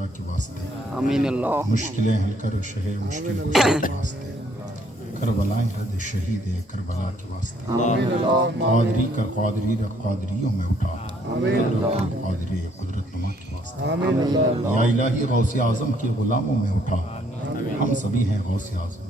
خدا کے واسطے، آمین اللہ، مشکلیں حل کر شہ مشکل کشا کے واسطے، کربلائیں رد شہید کربلا کے واسطے، آمین اللہ، قادری کا قادری را قادریوں میں اٹھا، قادری قدرت نما کے واسطے، یا الہی غوث اعظم کے غلاموں میں اٹھا، ہم سبھی ہیں غوث اعظم،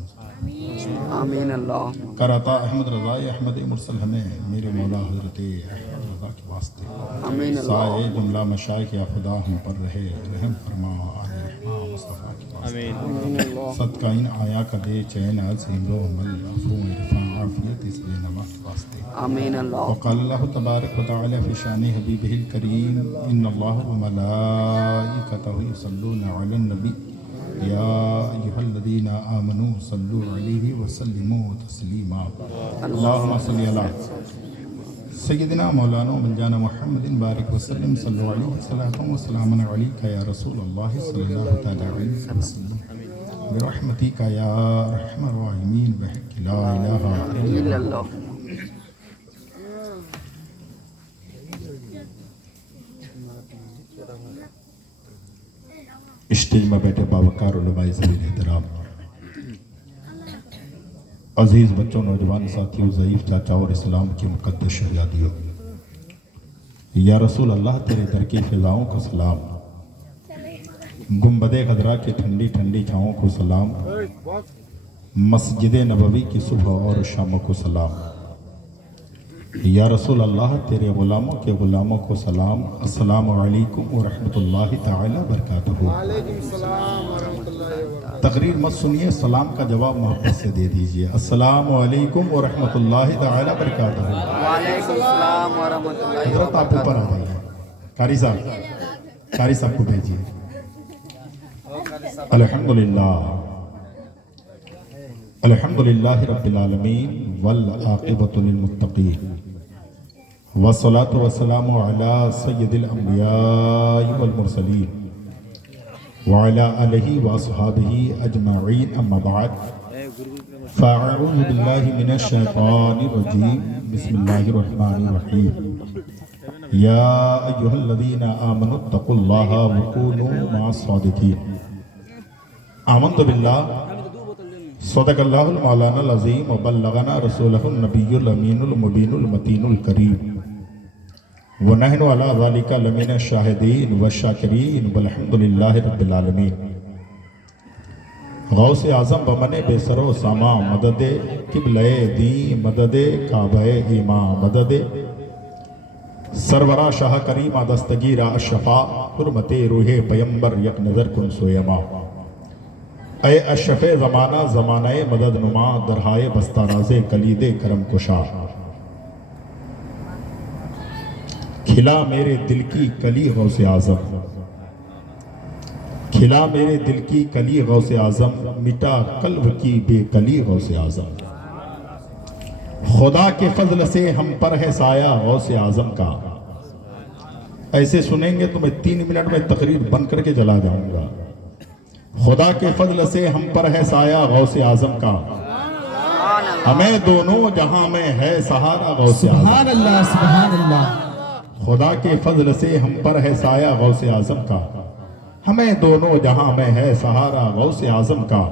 آمین اللہ، کر عطا احمد رضا احمد مرسل ہمیں میرے مولا حضرت احمد رضا کے واسطے، آمین اللہ، سائے جملہ مشائخ یا خدا ہم پر رہے، رحم فرما آل رحمہ مصطفیٰ کے واسطے، آمین اللہ، صدقہ ان آیا کا دے چین عظیم و عمل عفو عرفاں عافیت اس بے نما کے واسطے، آمین اللہ، وقال اللہ تبارک و تعالی فی شان حبیبہ الکریم ان اللہ و ملائکتہ یصلون علی النبی یا ایہا الذین آمنوا صلوا علیہ وسلموا تسلیما، اللہم صلی علی سیدنا مولانا ملجانا محمد بارک وسلم صلو علیہ وسلم وسلام علیکہ یا رسول اللہ صلی اللہ تعالی علیہ وسلم برحمتک یا ارحم الراحمین بحق لا الہ الا الا اللہ، اسٹیج میں بیٹھے باوقار علماء ذویل احترام، عزیز بچوں، نوجوان ساتھیوں، ضعیف چاچا اور اسلام کے مقدس شہزادیوں، یا رسول اللہ تیرے در کی فضاؤں کو سلام، گنبد خضرا کی ٹھنڈی ٹھنڈی چھاؤں کو سلام، مسجد نبوی کی صبح اور شام کو سلام، یا رسول اللہ تیرے غلاموں کے غلاموں کو سلام، السلام علیکم ورحمۃ اللہ تعالی وبرکاتہ۔ تقریر مت سنیے، سلام کا جواب محبت سے دے دیجئے، السلام علیکم ورحمۃ اللہ تعالی وبرکاتہ۔ وعلیکم السلام ورحمۃ اللہ حضرت آپ اوپر آ جائیے، قاری صاحب کو بھیجیے۔ الحمدللہ رب العالمین والعاقبۃ للمتقین والصلاة والسلام علی سید الانبیاء والمرسلین وعلی آلہ واصحابہ اجمعین، اما بعد فاعوذ باللہ من الشیطان الرجیم، بسم اللہ الرحمن الرحیم، یا ایہا الذین آمنوا اتقوا اللہ وکونوا مع الصادقین، آمنت باللہ صدق اللہ المولانا العظیم وبلغنا رسولہ النبی الامین المبین المتین الکریم ونحن علی ذالک لمن الشاہدین والشاکرین والحمدللہ رب العالمین۔ غوث اعظم بمن بے سر و ساما، مدد قبلہ دین، مدد کعبہ ایماں، مدد سرورہ شاہ کریمہ دستگیرہ الشفا، حرمت روح پیمبر یک نظر کن سویما، اے اشرف زمانہ زمانہ مدد نما، درہائے بستہ راز کلید کرم کشا، کھلا میرے دل کی کلی غوث اعظم، کھلا میرے دل کی کلی غوث اعظم، مٹا قلب کی بے کلی غوث اعظم، خدا کے فضل سے ہم پر ہے سایہ غوث اعظم کا۔ ایسے سنیں گے تو میں 3 منٹ میں تقریر بند کر کے چلا جاؤں گا۔ خدا کے فضل سے ہم پر ہے سایہ غوث اعظم کا، ہمیں دونوں جہاں میں ہے سہارا غوث اعظم، سبحان اللہ سبحان اللہ، خدا کے فضل سے ہم پر ہے سایہ غوث اعظم کا، ہمیں دونوں جہاں میں ہے سہارا غوث اعظم کا،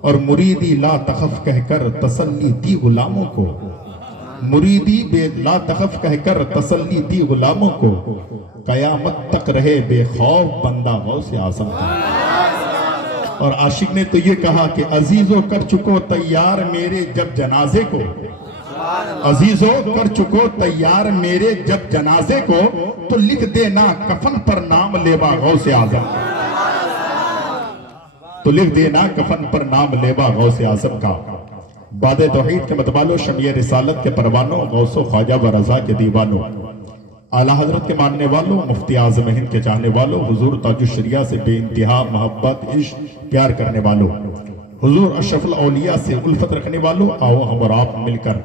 اور مریدی لا تخف کہہ کر تسلی دی غلاموں کو، مریدی بے لا تخف کہہ کر تسلی دی غلاموں کو، قیامت تک رہے بے خوف بندہ غوث اعظم کا۔ اور عاشق نے تو یہ کہا کہ عزیزو کر چکو تیار میرے جب جنازے کو، عزیزو کر چکو تیار میرے جب جنازے کو، تو لکھ دینا کفن پر نام لیوا غوث اعظم کا، تو لکھ دینا کفن پر نام لیوا غوث اعظم کا۔ باد توحید کے متوالوں، شمع رسالت کے پروانوں، غوث و خواجہ و رضا کے دیوانوں، اعلیٰ حضرت کے ماننے والوں، مفتی اعظم ہند کے چاہنے والوں، حضور تاج الشریعہ سے بے انتہا محبت عشق پیار کرنے والوں، حضور اشرف الاولیاء سے الفت رکھنے والوں، آؤ ہم اور آپ مل کر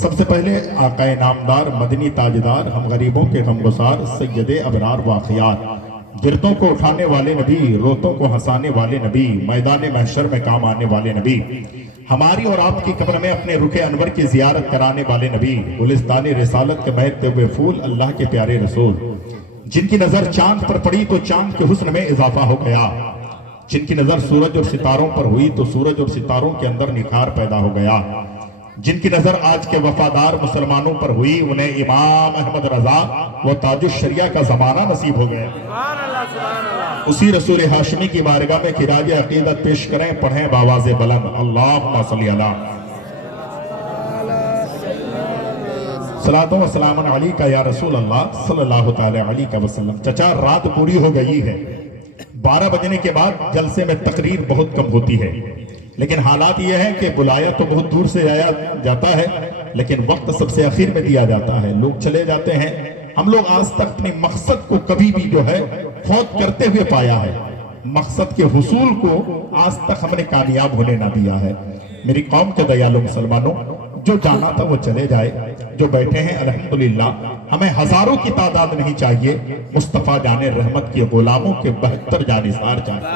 سب سے پہلے آقا نامدار مدنی تاجدار، ہم غریبوں کے غمگسار سید ابرار واقعات، گردوں کو اٹھانے والے نبی، روتوں کو ہنسانے والے نبی، میدان محشر میں کام آنے والے نبی، ہماری اور آپ کی قبر میں اپنے رخ انور کی زیارت کرانے والے نبی، گلستان رسالت کے مہکتے ہوئے پھول، اللہ کے پیارے رسول، जिनकी नजर चांद पर पड़ी तो चांद के हुस्न में इजाफा हो गया, जिनकी नजर सूरज और सितारों पर हुई तो सूरज और सितारों के अंदर निखार पैदा हो गया, जिनकी नजर आज के वफादार मुसलमानों पर हुई उन्हें इमाम अहमद रजा व ताजुश शरिया का जमाना नसीब हो गया। उसी रसूल हाशमी की बारगाह में खिराज अकीदत पेश करें, पढ़ें बावाज़े बुलंद अल्लाहुम्मा सल्ली अला सलातो व सलामन अलैका या रसूल अल्लाह सल्लल्लाहु तआला अलैहि वसल्लम। चचा रात पूरी हो गई है, 12 बजने के बाद जलसे में तकरीर बहुत कम होती है, लेकिन हालात यह है कि बुलाया तो बहुत दूर से आया जाता है, लेकिन वक्त सबसे आखिर में दिया जाता है, लोग चले जाते हैं। हम लोग आज तक अपने मकसद को कभी भी जो है फौत करते हुए पाया है, मकसद के हुसूल को आज तक हमने कामयाब होने ना दिया है। मेरी कौम के दयालु मुसलमानों, जो जाना था वो चले जाए, जो बैठे हैं अल्हम्दुलिल्लाह, हमें हजारों की तादाद नहीं चाहिए, मुस्तफा जाने रहमत के गुलामों के 72 जानिसार चाहिए।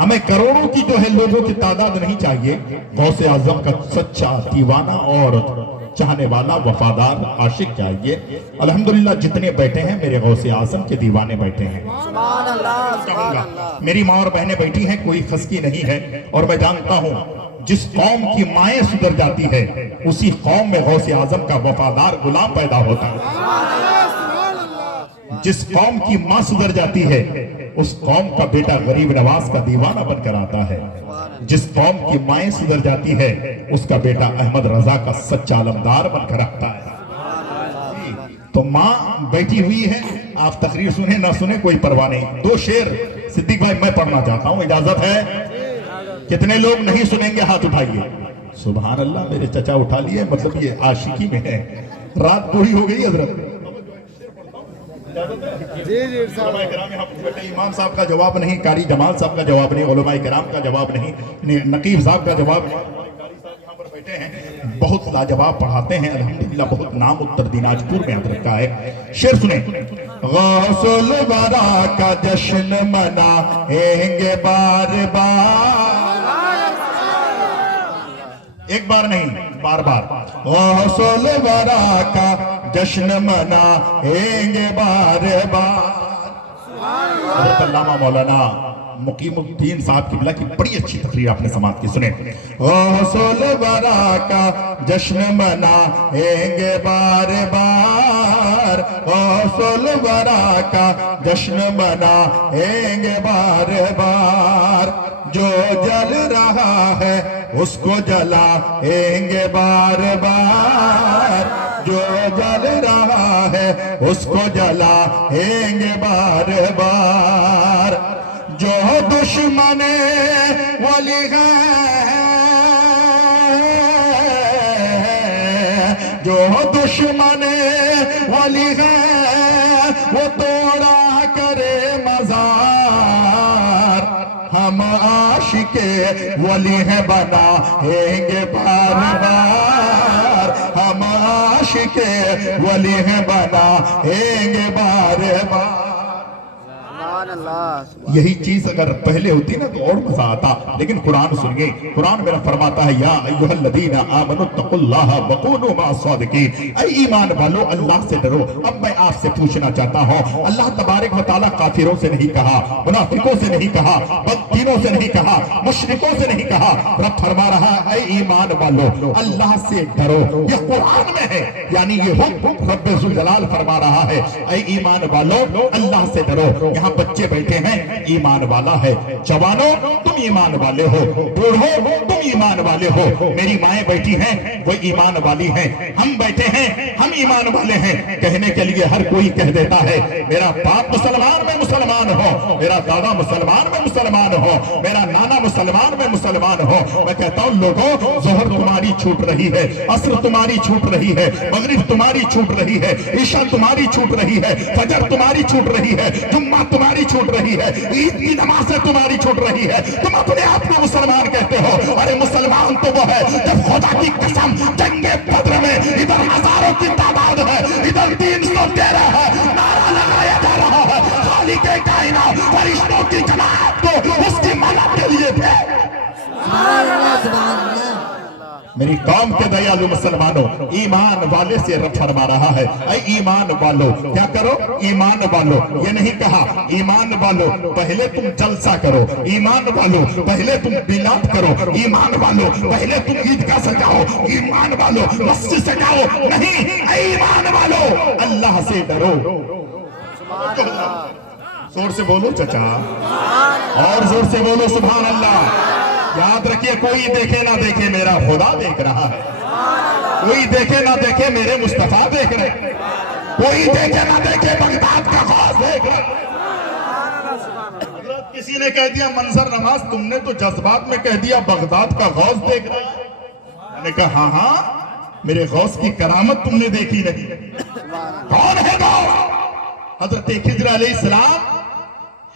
हमें करोड़ों की जो है लोगों की तादाद नहीं चाहिए, गौसे आजम का सच्चा दीवाना और चाहने वाला वफादार आशिक चाहिए। अल्हम्दुलिल्लाह जितने बैठे हैं मेरे गौसे आजम के दीवाने बैठे हैं। मेरी माँ और बहनें बैठी हैं, कोई खसकी नहीं है, और मैं जानता हूँ जिस कौम की माएँ सुधर जाती है उसी कौम में गौसे आजम का वफादार गुलाम पैदा होता है। जिस कौम की माँ सुधर जाती है उस कौम का बेटा गरीब नवाज का दीवाना बनकर आता है। जिस कौम की माएँ सुधर जाती है उसका बेटा अहमद रजा का सच्चा अलमदार बनकर आता है। तो माँ बैठी हुई है, आप तकरीर सुने ना सुने कोई परवाह नहीं। 2 शेर सिद्दीक भाई मैं पढ़ना चाहता हूँ, इजाजत है? कितने लोग नहीं सुनेंगे हाथ उठाइए। सुभान अल्लाह, मेरे चचा उठा लिए, मतलब ये आशिकी में है। रात पूरी हो गई हजरत। इमाम साहब का जवाब नहीं, कारी जमाल साहब का जवाब नहीं, उलमाए किराम का जवाब नहीं, नकीब साहब का जवाब नहीं, यहाँ पर बैठे हैं, बहुत लाजवाब पढ़ाते हैं अल्हम्दुलिल्लाह, बहुत नाम उत्तर दिनाजपुर में याद रखा है। शेर सुने, गौसुल वरा का जश्न मनाएंगे बार बार, एक बार नहीं बार बार, गौसुल वरा का जश्न मनाएंगे बार बार। हज़रत अल्लामा मौलाना मुकीमुद्दीन साहब की की बड़ी अच्छी तकरीर आपने समात की, सुने। गौसुल वरा का जश्न मनाएंगे बार बार, गौसुल वरा का जश्न मनाएंगे बार बार, जो जल रहा है उसको जलाएंगे बार बार, जो जल रहा है उसको जलाएंगे बार बार, जो दुश्मन वली है, जो दुश्मन वली है वो तोड़ा करे मजार, हम आशिके वली है बनाएंगे बार बार, हम आशिके वली है बनाएंगे बार बार। यही चीज अगर पहले होती ना तो और मजा आता, लेकिन कुरान सुनिए, कुरान मेरा फरमाता है, या अय्युहल्लज़ीना आमनुत्तकुल्लाह वकूनू मअस्सादिकीन, ऐ ईमान वालों अल्लाह से डरो। अब मैं आपसे पूछना चाहता हूँ, अल्लाह तबारक व तआला काफिरों से नहीं कहा, मुनाफिकों से नहीं कहा, बददीनों से नहीं कहा, मुशरिकों से नहीं कहा, रब फरमा रहा है ऐ ईमान वालों अल्लाह से डरो। ये कुरान में है, यानी ये हुक्म रब्बे ज़ुल जलाल फरमा रहा है, ऐ ईमान वालों अल्लाह से डरो। यहाँ बच्चे बैठे हैं, ईमान वाला है, जवानों तुम ईमान वाले हो, बूढ़ो तुम ईमान वाले हो, मेरी माएं बैठी हैं वो ईमान वाली हैं, हम बैठे हैं हम ईमान वाले हैं। कहने के लिए हर कोई कह देता है मेरा बाप मुसलमान में मुसलमान हो, मेरा दादा मुसलमान में मुसलमान हो, मेरा नाना मुसलमान में मुसलमान हो। मैं कहता हूँ लोगों, जोहर तुम्हारी छूट रही है, असर तुम्हारी छूट रही है, मगरिब तुम्हारी छूट रही है, ईशा तुम्हारी छूट रही है, फजर तुम्हारी छूट रही है, जुम्मा तुम्हारी छूट रही है, ईद की नमाज़ें तुम्हारी छूट रही है। तुम अपने आप को मुसलमान कहते हो, अरे मुसलमान तो वो है जब खुदा की कसम जंगे बद्र में इधर हजारों की तादाद है, इधर 313 है, नारा लगाया जा रहा है खालिके कायनात फरिश्तों की जमात को उसकी मदद के लिए थे। मेरी कौम के दयालु मुसलमानों, ईमान वाले से रब फरमा रहा है, ऐ ईमान वालों क्या करो, ईमान वालों। ये नहीं कहा ईमान वालों पहले तुम जलसा करो, ईमान वालों पहले तुम बिलात करो, ईमान वालों पहले तुम ईदगाह सजाओ, ईमान वालों मस्जिद सजाओ, नहीं, ऐ ईमान वालों अल्लाह से डरो। जोर से बोलो चचा, और जोर से बोलो सुभान अल्लाह। याद रखिए, कोई देखे ना देखे मेरा खुदा देख रहा है, कोई देखे ना देखे मेरे मुस्तफा देख रहे हैं, कोई देखे ना देखे बगदाद का गौस देख रहा है। किसी ने कह दिया मंजर नमाज, तुमने तो जज्बात में कह दिया बगदाद का गौस देख रहा है। मैंने कहा हाँ हाँ, मेरे गौस की करामत तुमने देखी नहीं। कौन है गौस? हजरत खिजर अलैहिस्सलाम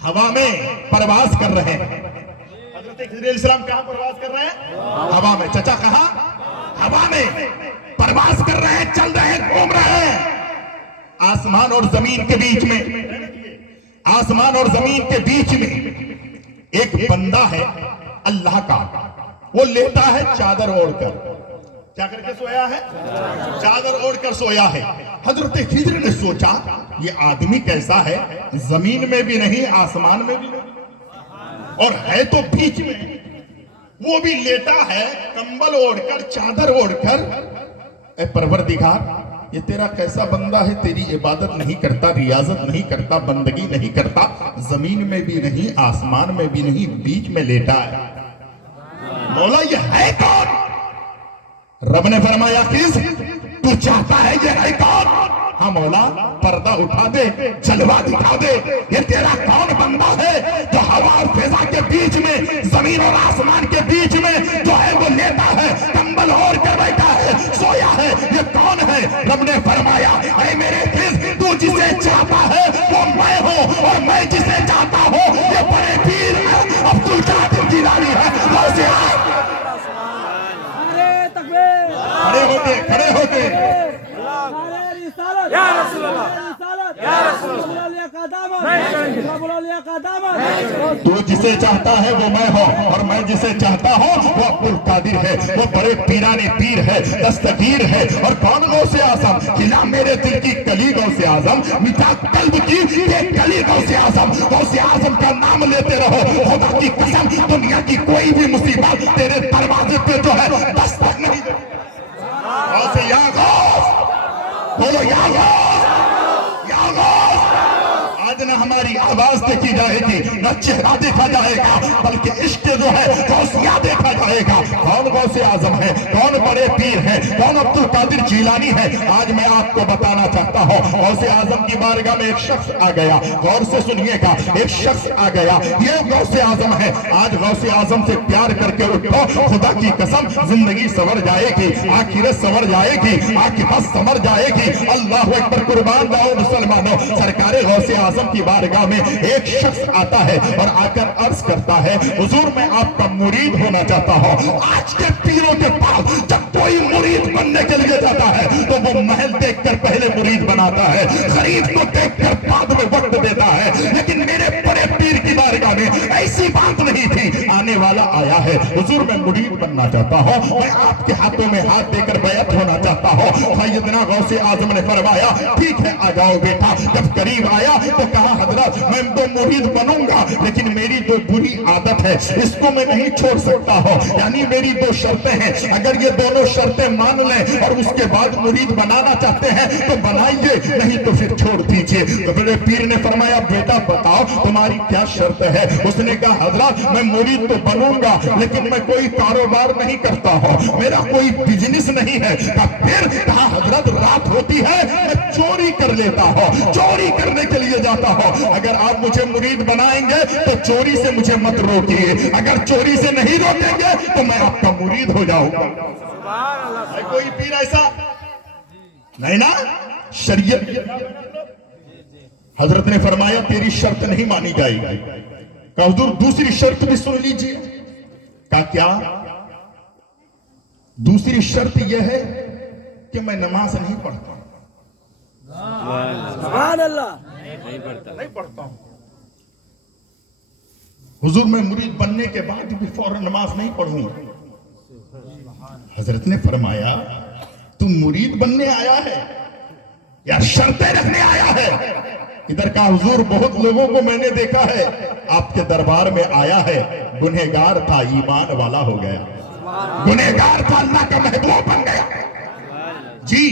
हवा में परवाज कर रहे हैं। हजरत खिजर अलैहिस्सलाम कहां परवाज कर रहे हैं? हवा में। चचा कहा? हवा में परवाज कर रहे हैं, चल रहे हैं, घूम रहे हैं। आसमान और जमीन के बीच में, आसमान और जमीन के बीच में एक बंदा है अल्लाह का, वो लेता है चादर ओढ़कर। क्या करके सोया है? चादर ओढ़कर सोया है। हजरत खिजर ने सोचा ये आदमी कैसा है, जमीन में भी नहीं आसमान में भी नहीं, और है तो बीच में, वो भी लेटा है कंबल ओढ़कर, चादर ओढ़कर। ए परवरदिगार, ये तेरा कैसा बंदा है, तेरी इबादत नहीं करता, रियाजत नहीं करता, बंदगी नहीं करता, जमीन में भी नहीं आसमान में भी नहीं, बीच में लेटा है। मौला ये है कौन? रब ने फरमाया किस तू चाहता है ये है कौन? हाँ मौला, पर्दा उठा दे, जलवा दिखा दे, ये तेरा कौन बंदा है जो हवा और फिजा के बीच में, जमीन और आसमान के बीच में जो है वो लेता है, कंबल ओढ़ कर बैठा है, सोया है, ये कौन है? रब ने फरमाया ऐ मेरे किस तू जिसे चाहता है वो मैं हूँ, और मैं जिसे चाहता हूँ ये बड़े पीर है, अब्दुल कादिर जिलानी है। खड़े होके या रसूल अल्लाह, या रसूल अल्लाह, तू जिसे चाहता है वो मैं हूँ, और मैं जिसे चाहता हूँ वो अब्दुल कादिर है, वो बड़े पीराने पीर है, दस्तगीर है। और कौन गौसे आजम? खिला मेरे दिल की कली गौसे आजम, मिठा कल्ब की ये कली गौसे आजम। गौसे आजम का नाम लेते रहो, खुदा की कसम दुनिया की कोई भी मुसीबत तेरे दरवाजे पे जो है दस्तक नहीं दे। गौसे या गौस बोलो, या गौस, या गौस। आज न हमारी आवाज देखी जाएगी, न चेहरा देखा जाएगा, बल्कि इश्क जो है गौसिया देखा जाएगा। कौन गौसे आजम है, कौन बड़े पीर है, कौन अब्दुल कादिर जिलानी है? आज मैं आपको बताना चाहता हूँ। गौसे आजम की बारगाह में एक शख्स आ गया, गौर से सुनिएगा, एक शख्स आ गया, ये गौसे आजम है। आज गौसे आजम से प्यार करके उठो, खुदा की कसम जिंदगी संवर जाएगी, आखिरत संवर जाएगी, आखिरत संवर जाएगी। अल्लाह अकबर, कुर्बान जाओ मुसलमानों। सरकारे गौसे आजम की बारगाह में एक शख्स आता है और आकर अर्ज करता है, हुजूर मैं आपका मुरीद होना चाहता हूँ। आज के पीरों के पास जब कोई मुरीद बनने के लिए जाता है तो वो महल देखकर पहले मुरीद बनाता है, खरीद को देखकर बाद में वक्त देता है। लेकिन मेरे बड़े पीर की बारगाह में ऐसी बात नहीं थी। आने वाला आया है, हुजूर मैं मुरीद बनना चाहता हूँ, मैं आपके हाथों में हाथ देकर बैत होना चाहता हूँ। सैयदना गौसे आजम ने फरमाया ठीक है आ जाओ बेटा। जब करीब आया तो कहा हजरत मैं तो मुरीद बनूंगा, लेकिन मेरी जो बुरी आदत है इसको मैं नहीं छोड़ सकता हूँ। यानी मेरी दो शर्तें हैं, अगर ये दोनों शर्तें मान लें और उसके बाद मुरीद बनाना चाहते हैं तो बनाइए, नहीं तो फिर छोड़ दीजिए। तो बड़े पीर ने फरमाया बेटा बताओ तुम्हारी क्या शर्त है? उसने कहा हजरत मैं मुरीद तो बनूंगा, लेकिन मैं कोई कारोबार नहीं करता हूँ, मेरा कोई बिजनेस नहीं है। फिर कहा हजरत रात होती है मैं चोरी कर लेता हूँ, चोरी करने के लिए जाता हूँ। अगर आप मुझे मुरीद बनाएंगे तो चोरी से मुझे मत रोकिए, अगर चोरी से नहीं रोकेंगे तो मैं आपका मुरीद हो जाऊंगा। कोई पीर ऐसा नहीं ना शरीयत। हजरत ने फरमाया तेरी शर्त नहीं मानी जाएगी। कहा हुजूर दूसरी शर्त भी सुन लीजिए। कहा क्या? दूसरी शर्त यह है कि मैं नमाज नहीं पढ़ता। सुभान अल्लाह, नहीं पढ़ता हूं हुजूर, मैं मुरीद बनने के बाद भी फौरन नमाज नहीं पढ़ूंगा। हजरत ने फरमाया तू मुरीद बनने आया है या शर्तें रखने आया है? इधर का हुजूर बहुत लोगों को मैंने देखा है आपके दरबार में आया है, गुनहगार था ईमान वाला हो गया, गुनहगार था अल्लाह का महबूब बन गया, जी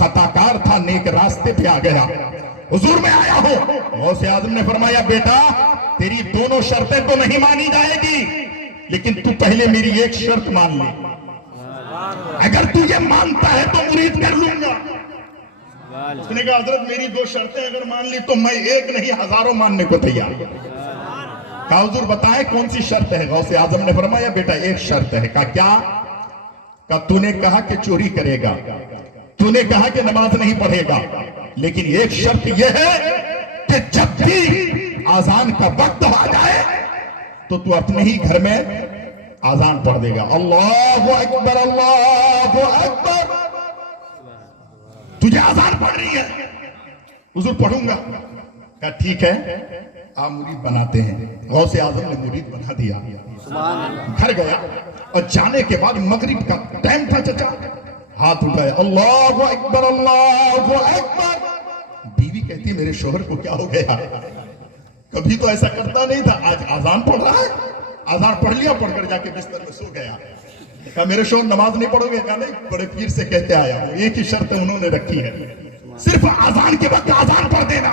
खताकार था नेक रास्ते पे आ गया। हुजूर में आया हूं। गौसे आजम ने फरमाया बेटा तेरी दोनों शर्तें तो नहीं मानी जाएगी, लेकिन तू पहले मेरी एक शर्त मान ले, अगर तू ये मानता है तो मुरीद कर लूंगा। उसने कहा हजरत मेरी दो शर्तें अगर मान ली तो मैं एक नहीं हजारों मानने को तैयार। कहा हुजूर बताएं कौन सी शर्त है? गौसे आजम ने फरमाया बेटा एक शर्त है। कहा क्या? कहा तूने कहा कि चोरी करेगा, तूने कहा कि नमाज नहीं पढ़ेगा, लेकिन एक शर्त यह है कि जब भी आजान का वक्त आ जाए तो तू अपने ही घर में आजान पढ़ देगा। अल्लाहु अकबर, अल्लाहु अकबर। तुझे आजान पढ़ रही है? हुजूर पढ़ूंगा। कहा ठीक है आप मुरीद बनाते हैं। गौसे आजम ने मुरीद बना दिया, घर गया और जाने के बाद मगरिब का टाइम था चचा, हाथ उठाया अल्लाहु अकबर, अल्लाहु अकबर। बीवी कहती मेरे शोहर को क्या हो गया, कभी तो ऐसा करता नहीं था, आज आजान पढ़ रहा है। आजान पढ़ लिया, पढ़कर जाके बिस्तर में सो गया। कहा मेरे शोहर नमाज नहीं पढ़ोगे? कहा नहीं, बड़े पीर से कहते आया हूं, एक ही शर्त उन्होंने रखी है, सिर्फ आजान के वक्त आजान पढ़ देना।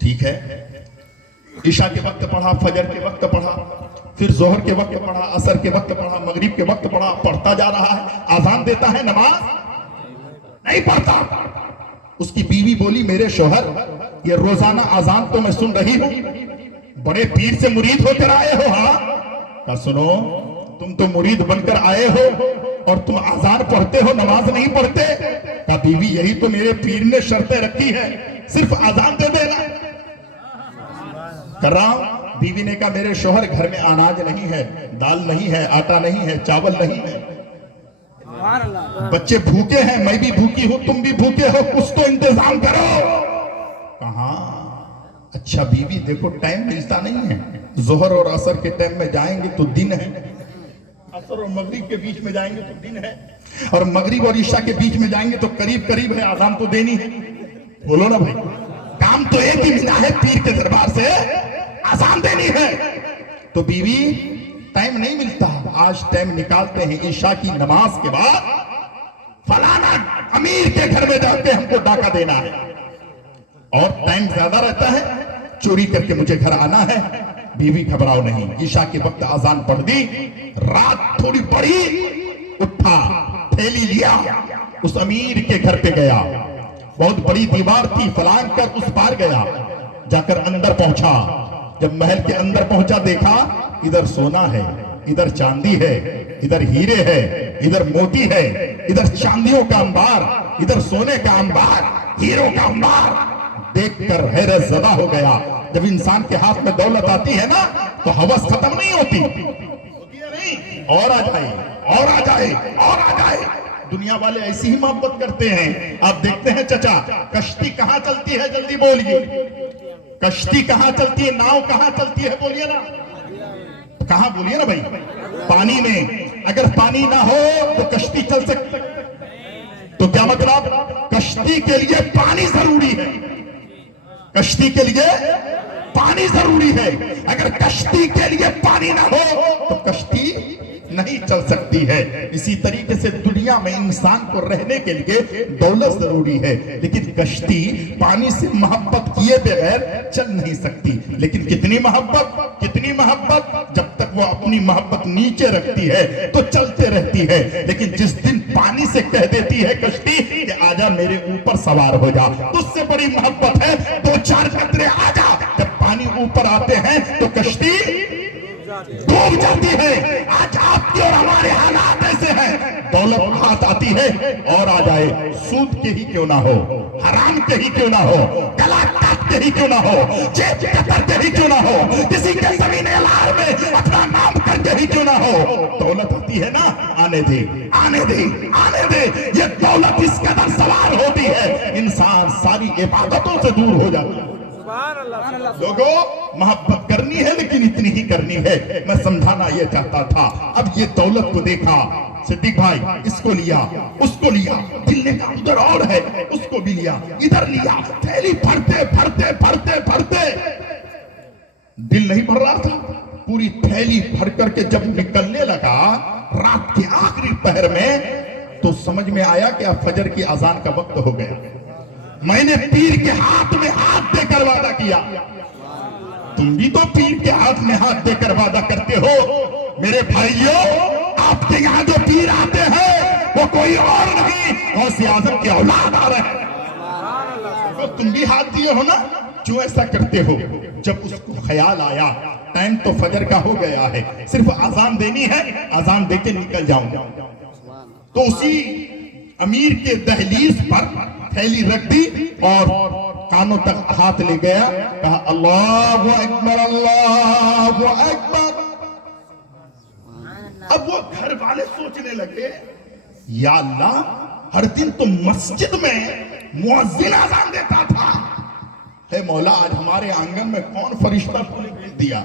ठीक है, ईशा के वक्त पढ़ा, फजर के वक्त पढ़ा, फिर जोहर के वक्त पढ़ा, असर के वक्त पढ़ा, मगरिब के वक्त पढ़ा, पढ़ता जा रहा है। आजान देता है, नमाज नहीं पढ़ता। उसकी बीवी बोली मेरे शोहर ये रोजाना आजान तो मैं सुन रही हूं, बड़े पीर से मुरीद होकर आए हो? हाँ। कहा सुनो तुम तो मुरीद बनकर आए हो और तुम आजान पढ़ते हो, नमाज नहीं पढ़ते। कहा बीवी यही तो मेरे पीर ने शर्तें रखी है, सिर्फ आजान दे देना। कर रहा हूं। बीवी ने कहा मेरे शोहर घर में अनाज नहीं है, दाल नहीं है, आटा नहीं है, चावल नहीं है, बच्चे भूखे हैं, मैं भी भूखी हूं, तुम भी भूखे हो, कुछ तो इंतजाम करो। कहा अच्छा बीवी देखो टाइम मिलता नहीं है, जोहर और असर के टाइम में जाएंगे तो दिन है, असर और मगरिब के बीच में जाएंगे तो दिन है, और मगरिब और ईशा के बीच में जाएंगे तो करीब करीब है, आजान तो देनी है। बोलो ना भाई, काम तो एक ही मिला है, पीर के दरबार से आजान देनी है। तो बीवी टाइम नहीं मिलता, आज टाइम निकालते हैं, ईशा की नमाज के बाद फलाना अमीर के घर में जाके हमको डाका देना है, और टाइम ज्यादा रहता है, चोरी करके मुझे घर आना है। बीवी घबराओ नहीं, ईशा के वक्त आजान पढ़ दी, रात थोड़ी बढ़ी, उठा, थैली लिया, उस अमीर के घर पे गया, बहुत बड़ी दीवार थी, फलांग कर उस पार गया, जाकर अंदर पहुंचा। जब महल के अंदर पहुंचा देखा इधर सोना है, इधर चांदी है, इधर हीरे है, इधर मोती है, इधर चांदियों का अंबार, इधर सोने का अंबार, हीरों का अंबार। देखकर हैरत ज़दा हो गया। जब इंसान के हाथ में दौलत आती है ना तो हवस खत्म नहीं होती है नहीं, और आ जाए, और आ जाए, और आ जाए। दुनिया वाले ऐसी ही मोहब्बत करते हैं। आप देखते हैं चचा, कश्ती कहां चलती है, जल्दी बोलिए, कश्ती कहां चलती है, नाव कहां चलती है, बोलिए ना, कहां, बोलिए ना भाई, पानी में। अगर पानी ना हो तो कश्ती चल सकती, तो क्या मतलब, कश्ती के लिए पानी जरूरी है, कश्ती के लिए पानी जरूरी है। अगर कश्ती के लिए पानी ना हो तो कश्ती नहीं चल सकती है। इसी तरीके से दुनिया में इंसान को रहने के लिए दौलत जरूरी है, लेकिन कश्ती पानी से मोहब्बत किए बगैर चल नहीं सकती। लेकिन कितनी मोहब्बत, कितनी मोहब्बत, जब तक वो अपनी मोहब्बत नीचे रखती है तो चलते रहती है, लेकिन जिस दिन पानी से कह देती है कश्ती कि आजा मेरे ऊपर सवार हो जा, तो उससे बड़ी मोहब्बत है, दो चार कतरे आजा। जब पानी ऊपर आते हैं तो कश्ती डूब जाती है। आज आपके और हमारे हालात ऐसे हैं, दौलत हाथ आती है और आ जाए, सूद के ही क्यों ना हो, हराम के ही क्यों ना हो, गला काट के ही क्यों ना हो, जेब कतर के ही क्यों ना हो, किसी के जमीन अलार में अपना नाम करके ही क्यों ना हो, दौलत आती है ना, आने दे, आने दे, आने दे। ये दौलत इस कदर सवार होती है, इंसान सारी इबादतों से दूर हो जाता है। लोगों, मोहब्बत करनी है लेकिन इतनी ही करनी है। मैं समझाना ये चाहता था। अब ये दौलत को देखा सिद्दीक भाई, इसको लिया, उसको लिया, दिल ने कहा उधर और है, उसको भी लिया, इधर लिया, थैली भरते भरते भरते भरते दिल नहीं भर रहा था। पूरी थैली भर करके जब निकलने लगा रात के आखिरी पहर में, तो समझ में आया कि अब फजर की अजान का वक्त हो गया। मैंने पीर के हाथ में हाथ देकर वादा किया। तुम भी तो पीर के हाथ में हाथ देकर वादा करते हो। मेरे भाइयों, आपके यहाँ जो पीर आते हैं वो कोई और नहीं, गौसे आजम के औलाद आ रहे हैं। तो तुम भी हाथ दिए हो ना, क्यों ऐसा करते हो? जब उसको ख्याल आया टाइम तो फजर का हो गया है, सिर्फ आजान देनी है, आजान देके निकल जाऊंगा, तो उसी अमीर के दहलीज पर थैली रख दी और कानों तक हाथ ले गया, कहा अल्लाहु अकबर अल्लाहु अकबर। अब वो घर वाले सोचने लगे, या अल्लाह, हर दिन तो मस्जिद में मुअज्जिन अज़ान देता था, हे मौला आज हमारे आंगन में कौन फरिश्ता तूने भेज दिया?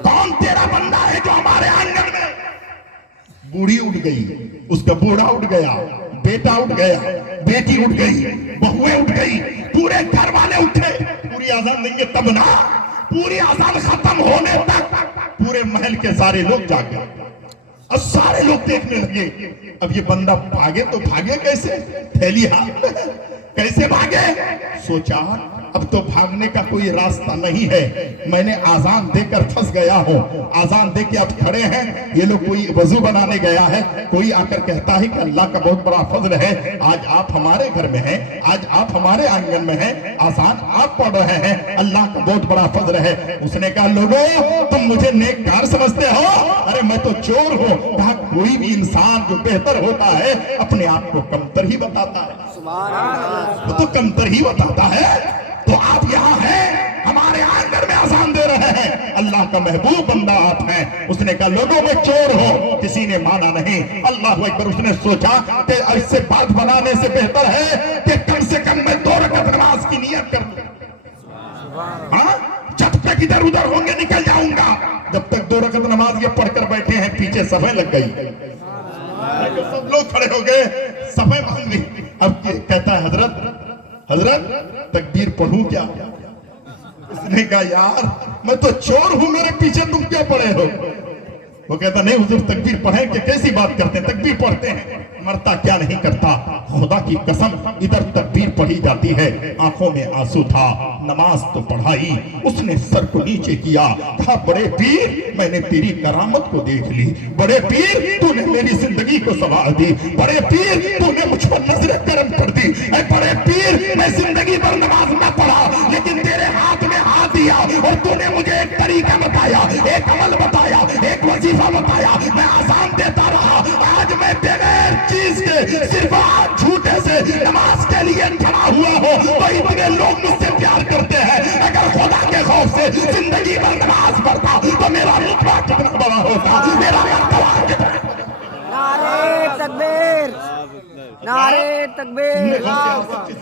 कौन तेरा बंदा है जो हमारे आंगन में? बूढ़ी उठ गई, उसका बूढ़ा उठ गया, बेटा उठ गया, बेटी उठ गई, बहुएं उठ गई, पूरे घर वाले उठे। पूरी आजान देंगे तब ना, पूरी आजान खत्म होने तक पूरे महल के सारे लोग जाग गए और सारे लोग देखने लगे। अब ये बंदा भागे तो भागे कैसे? थैली हाथ में, कैसे भागे? सोचा अब तो भागने का कोई रास्ता नहीं है, मैंने आजान देकर फंस गया हूँ। आजान दे के अब खड़े हैं ये लोग, कोई वजू बनाने गया है, कोई आकर कहता है कि अल्लाह का बहुत बड़ा फजल है, आज आप हमारे घर में हैं, आज आप हमारे आंगन में हैं, आजान आप पढ़ रहे हैं, अल्लाह का बहुत बड़ा फजल है। उसने कहा लोगों, तुम मुझे नेककार समझते हो? अरे मैं तो चोर हूँ। कहा कोई भी इंसान जो बेहतर होता है अपने आप को कमतर ही बताता है, वो तो कमतर ही बताता है। तो आप यहाँ हैं, हमारे आंगन में आजान दे रहे हैं, अल्लाह का महबूब बंदा आप हैं। उसने कहा लोगों में चोर हो, किसी ने माना नहीं। अल्लाह अकबर। उसने सोचा कि इससे बात बनाने से बेहतर है कि कम से कम मैं 2 रकात नमाज की नियत कर लूं। हाँ, जब तक इधर उधर होंगे निकल जाऊंगा। जब तक 2 रकात नमाज ये पढ़कर बैठे हैं, पीछे सफाई लग गई, सब लोग खड़े हो गए, सफाई मान ली। अब कहता है हजरत हजरत तकबीर पढ़ूं क्या? उसने कहा यार मैं तो चोर हूं, मेरे पीछे तुम क्या पड़े हो? वो कहता नहीं हुजूर तकबीर पढ़े कि कैसी बात करते हैं? तकबीर पढ़ते हैं, मरता क्या नहीं करता। खुदा की कसम इधर तकबीर पढ़ी जाती है, आंखों में आंसू था, नमाज तो पढ़ाई। उसने सर को नीचे किया, कहा बड़े पीर मैंने तेरी करामत को देख ली, बड़े पीर तूने मेरी जिंदगी को संवार दी, बड़े पीर तूने मुझ पर नजर करम कर दी। बड़े पीर मैं जिंदगी भर नमाज न पढ़ा, लेकिन तेरे हाथ में हाथ दिया और तूने मुझे एक तरीका बताया, एक अमल बताया, एक वजीफा बताया, मैं आजान देता रहा। आज मैं बगैर चीज के सिर्फ आज झूठे से नमाज के लिए खड़ा हुआ हो, तो इतने लोग मुझसे प्यार करते हैं। अगर खुदा के खौफ से जिंदगी भर नमाज पढ़ता तो मेरा रुतबा कितना बड़ा होता, मेरा मर्तबा कितना। नारे तकबीर, नारे तकबीर,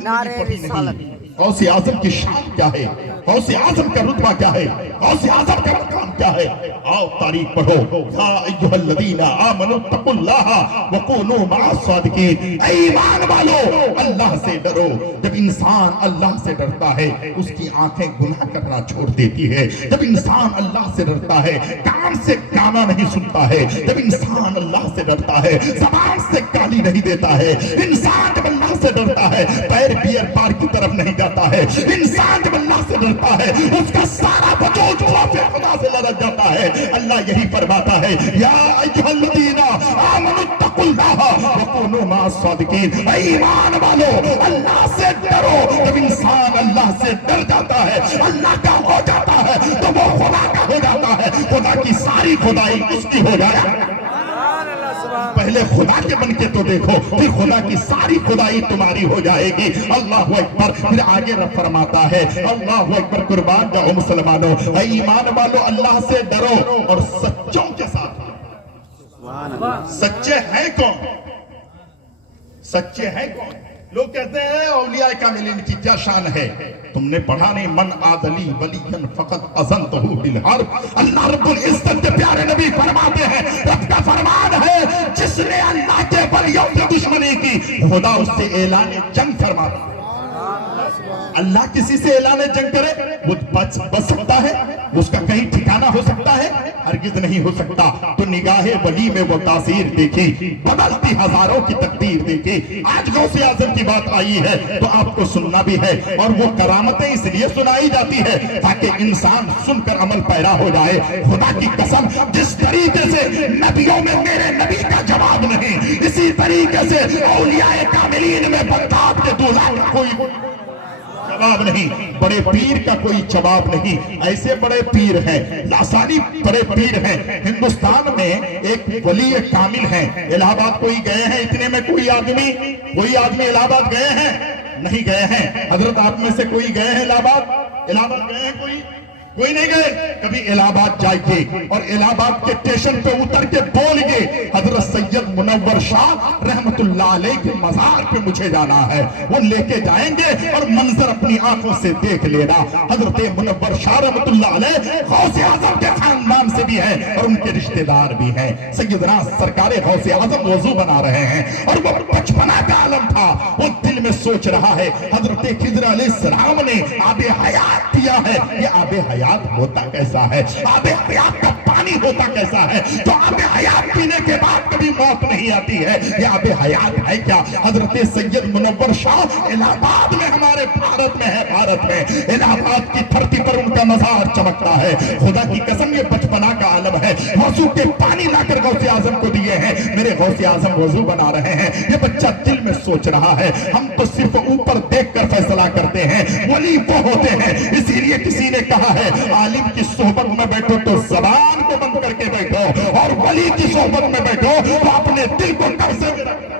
नारे रिसालत। गौसे आजम की शान क्या है, गौसे आजम का रुतबा क्या है, गौसे आजम का मकाम क्या है? आओ तारीख पढ़ो। या अय्युहल्लज़ीना आमनू तकुल्लाह व कूनू मअस-सादिकीन। ऐ ईमान वालो, अल्लाह से डरो। जब इंसान अल्लाह से डरता है उसकी आंखें गुनाह करना छोड़ देती है। जब इंसान अल्लाह से डरता है कान से गाना नहीं सुनता है। जब इंसान अल्लाह से डरता है ज़बान से गाली नहीं देता है। इंसान जब अल्लाह से डरता है पैर बियर पार की तरफ नहीं जाता है। इंसान जब अल्लाह से डरता है उसका सारा वजूद खुदा से लड़ जाता है। अल्लाह यही फरमाता है, या अय्युहल्लज़ीना आमनू तकुल्लाह व कूनू मअस-सादिकीन। ऐ ईमान वालो, अल्लाह से डरो। जब इंसान अल्लाह से डर जाता है, अल्लाह का हो जाता है, तो वो खुदा का हो जाता है। खुदा की सारी खुदाई उसकी हो जाए। पहले खुदा के बन के तो देखो, फिर खुदा की सारी खुदाई तुम्हारी हो जाएगी। अल्लाहु अकबर। फिर आगे रब फरमाता है, अल्लाहु अकबर, कुर्बान जाओ मुसलमानों, ऐ ईमान वालों अल्लाह से डरो और सच्चों के साथ। सच्चे हैं कौन? सच्चे हैं कौन? लोग कहते हैं औलिया कामिलीन की क्या शान है, तुमने पढ़ा नहीं, मन आदली वलियन फकत अज़नतहु बिल हर्ब। अल्लाह रब्बुल इज्जत के प्यारे नबी फरमाते हैं, रब का फरमान है, जिसने अल्लाह के वलियों से दुश्मनी की खुदा उससे ऐलान जंग फरमाता है। अल्लाह किसी से ऐलान जंग करे वो बच सकता है, उसका कहीं ठिकाना हो सकता है? हरगिज नहीं हो सकता। तो निगाहे वली में वो तासीर देखी, बदलती हजारों की तकदीर देखी। आज गौसे आजम की बात आई है तो आपको सुनना भी है, और वो करामतें इसलिए सुनाई जाती है ताकि इंसान सुनकर अमल पैरा हो जाए। खुदा की कसम, जिस तरीके से नबियों में मेरे नबी का जवाब नहीं, इसी तरीके से औलियाए कामिलीन में बगदाद के दूल्हा का कोई जवाब नहीं, बड़े पीर का कोई जवाब नहीं। ऐसे बड़े पीर हैं, लासानी बड़े पीर हैं। हिंदुस्तान में एक वली कामिल हैं, इलाहाबाद कोई गए हैं? इतने में कोई आदमी इलाहाबाद गए हैं? नहीं गए हैं। हजरत आप में से कोई गए हैं इलाहाबाद गए हैं? कोई नहीं गए। कभी इलाहाबाद जाइए और इलाहाबाद के स्टेशन पे उतर के बोलिए, हजरत सैयद मुनव्वर शाह रहमतुल्लाह अलैह के मज़ार पे मुझे जाना है। वो लेके जाएंगे और मंजर अपनी आंखों से देख लेना। हजरत मुनव्वर शाह रहमतुल्लाह अलैह गौसे आजम के खानदान से भी है और उनके रिश्तेदार भी हैं। सैयदना सरकारे गौसे आजम वजू बना रहे हैं और वो बचपना का आलम था। वो दिल में सोच रहा है, हजरत खिज़र अलैहिस्सलाम ने आबे हयात दिया है, ये आबे हयात होता कैसा है? आबे हयात का पानी होता कैसा है? तो आबे हयात पीने के बाद कभी मौत नहीं आती है, ये आबे हयात है क्या? हजरत सैयद मुनव्वर शाह इलाहाबाद में, हमारे भारत में है, भारत में इलाहाबाद की धरती पर उनका मज़ार चमकता है। खुदा की कसम, ये बचपना का आलम है। वजू के पानी लाकर गौसे आजम को दिए हैं, मेरे गौसे आजम वजू बना रहे हैं। ये बच्चा दिल में सोच रहा है, हम तो सिर्फ ऊपर देखकर फैसला करते हैं, वली वो होते हैं। इसीलिए किसी ने कहा है, आलिम की सोहबत में बैठो तो ज़बान को बंद करके बैठो, और वली की सोहबत में बैठो तो अपने दिल को कब्जे में रखो।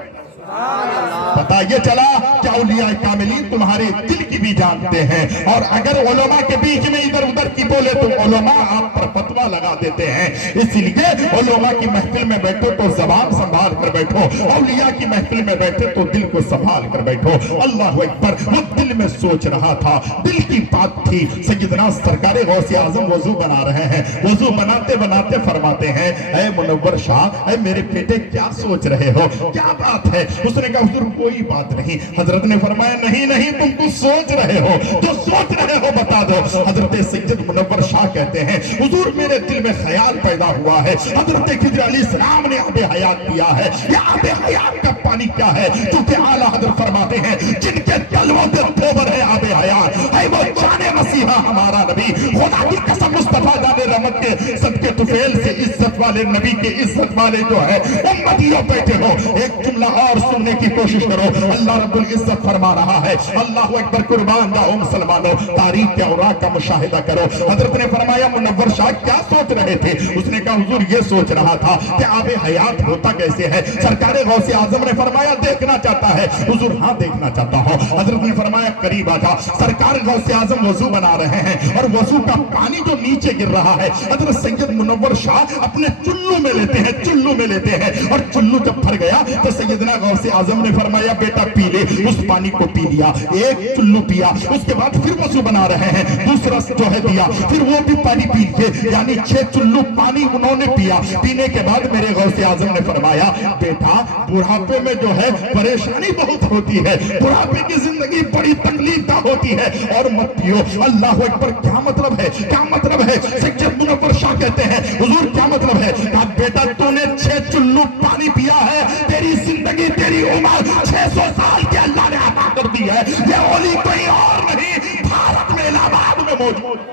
पता ये चला कि औलिया कामिलीन तुम्हारे दिल की भी जानते हैं, और अगर उलमा के बीच में इधर उधर की बोले तो उलमा आप पर फतवा लगा देते हैं। इसलिए उलमा की महफिल में बैठो तो ज़बान संभाल कर बैठो, औलिया की महफिल में बैठे तो दिल को संभाल कर बैठो। अल्लाह अकबर। वो दिल में सोच रहा था, दिल की बात थी। सैयदना सरकारे गौसे आजम वजू बना रहे हैं, वजू बनाते बनाते फरमाते हैं, ऐ मुनव्वर शाह, ऐ मेरे बेटे क्या सोच रहे हो, क्या बात है? उसने कहा, हुजूर कोई बात नहीं। हजरत ने फरमाया, नहीं नहीं, तुम कुछ सोच रहे हो, तो सोच रहे हो बता दो। हजरत सैयद मुनव्वर शाह कहते हैं, हुजूर मेरे दिल में ख्याल पैदा हुआ है, हजरत खिज़र अलैहिस्सलाम ने आबे हयात दिया है, ये आबे हयात का पानी क्या है? क्योंकि आला हजरत फरमाते हैं, जिनके तलवों पे तोबर है आबे हयात, है वो जाने मसीहा हमारा नबी। खुदा की कसम, मुस्तफा जाने रहमत के सदके तुफैल से इज्जत वाले नबी के इज्जत वाले जो है उम्मतियों बैठे हो, एक जुमला और सुनने की कोशिश करो। अल्लाह रब्बुल इज्जत फरमा रहा है, अल्लाह अकबर, कुर्बान जाओ मुसलमानों, तारीख के औराक का मुशाहिदा करो। हजरत ने फरमाया, मुनव्वर शाह क्या सोच रहे थे? उसने कहा, हुजूर ये सोच रहा था कि आबे हयात होता कैसे है। सरकारे गौसे आजम ने फरमाया, देखना चाहता है? हुजूर हाँ देखना चाहता हूँ। हजरत ने फरमाया, करीब आ जा। सरकार गौसे आजम वजू बना रहे हैं और वजू का पानी जो नीचे गिर रहा है, हजरत सैयद मुनव्वर शाह अपने चुल्लू में लेते हैं, चुल्लू में लेते हैं, और चुल्लू जब भर गया तो सैयदना गौसे आजम ने फरमाया, बेटा पी ले। उस पानी को पी लिया, एक चुल्लू पिया, उसके बाद फिर वजू बना रहे हैं, दूसरा जो है दिया, फिर वो भी पानी पी लिए, यानी 6 चुल्लू पानी उन्होंने पिया। पीने के बाद मेरे गौसे आजम ने फरमाया, बेटा बुढ़ापे में जो है परेशानी बहुत होती है, बुढ़ापे की जिंदगी बड़ी तकलीफ का होती है, और मत पियो। अल्लाह अकबर। क्या मतलब है, क्या मतलब है? सैयद मुनव्वर शाह कहते हैं, हुजूर क्या मतलब है? कहा, बेटा तूने 6 चुल्लू पानी पिया है, तेरी जिंदगी, तेरी उम्र 600 साल के अल्लाह ने अता कर दी है। ये ओली कोई और नहीं, भारत में इलाहाबाद में मौजूद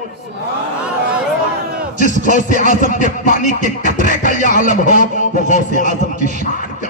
जिस गौसे आजम के पानी के कतरे का यह आलम हो, वो गौसे आजम की शान क्या,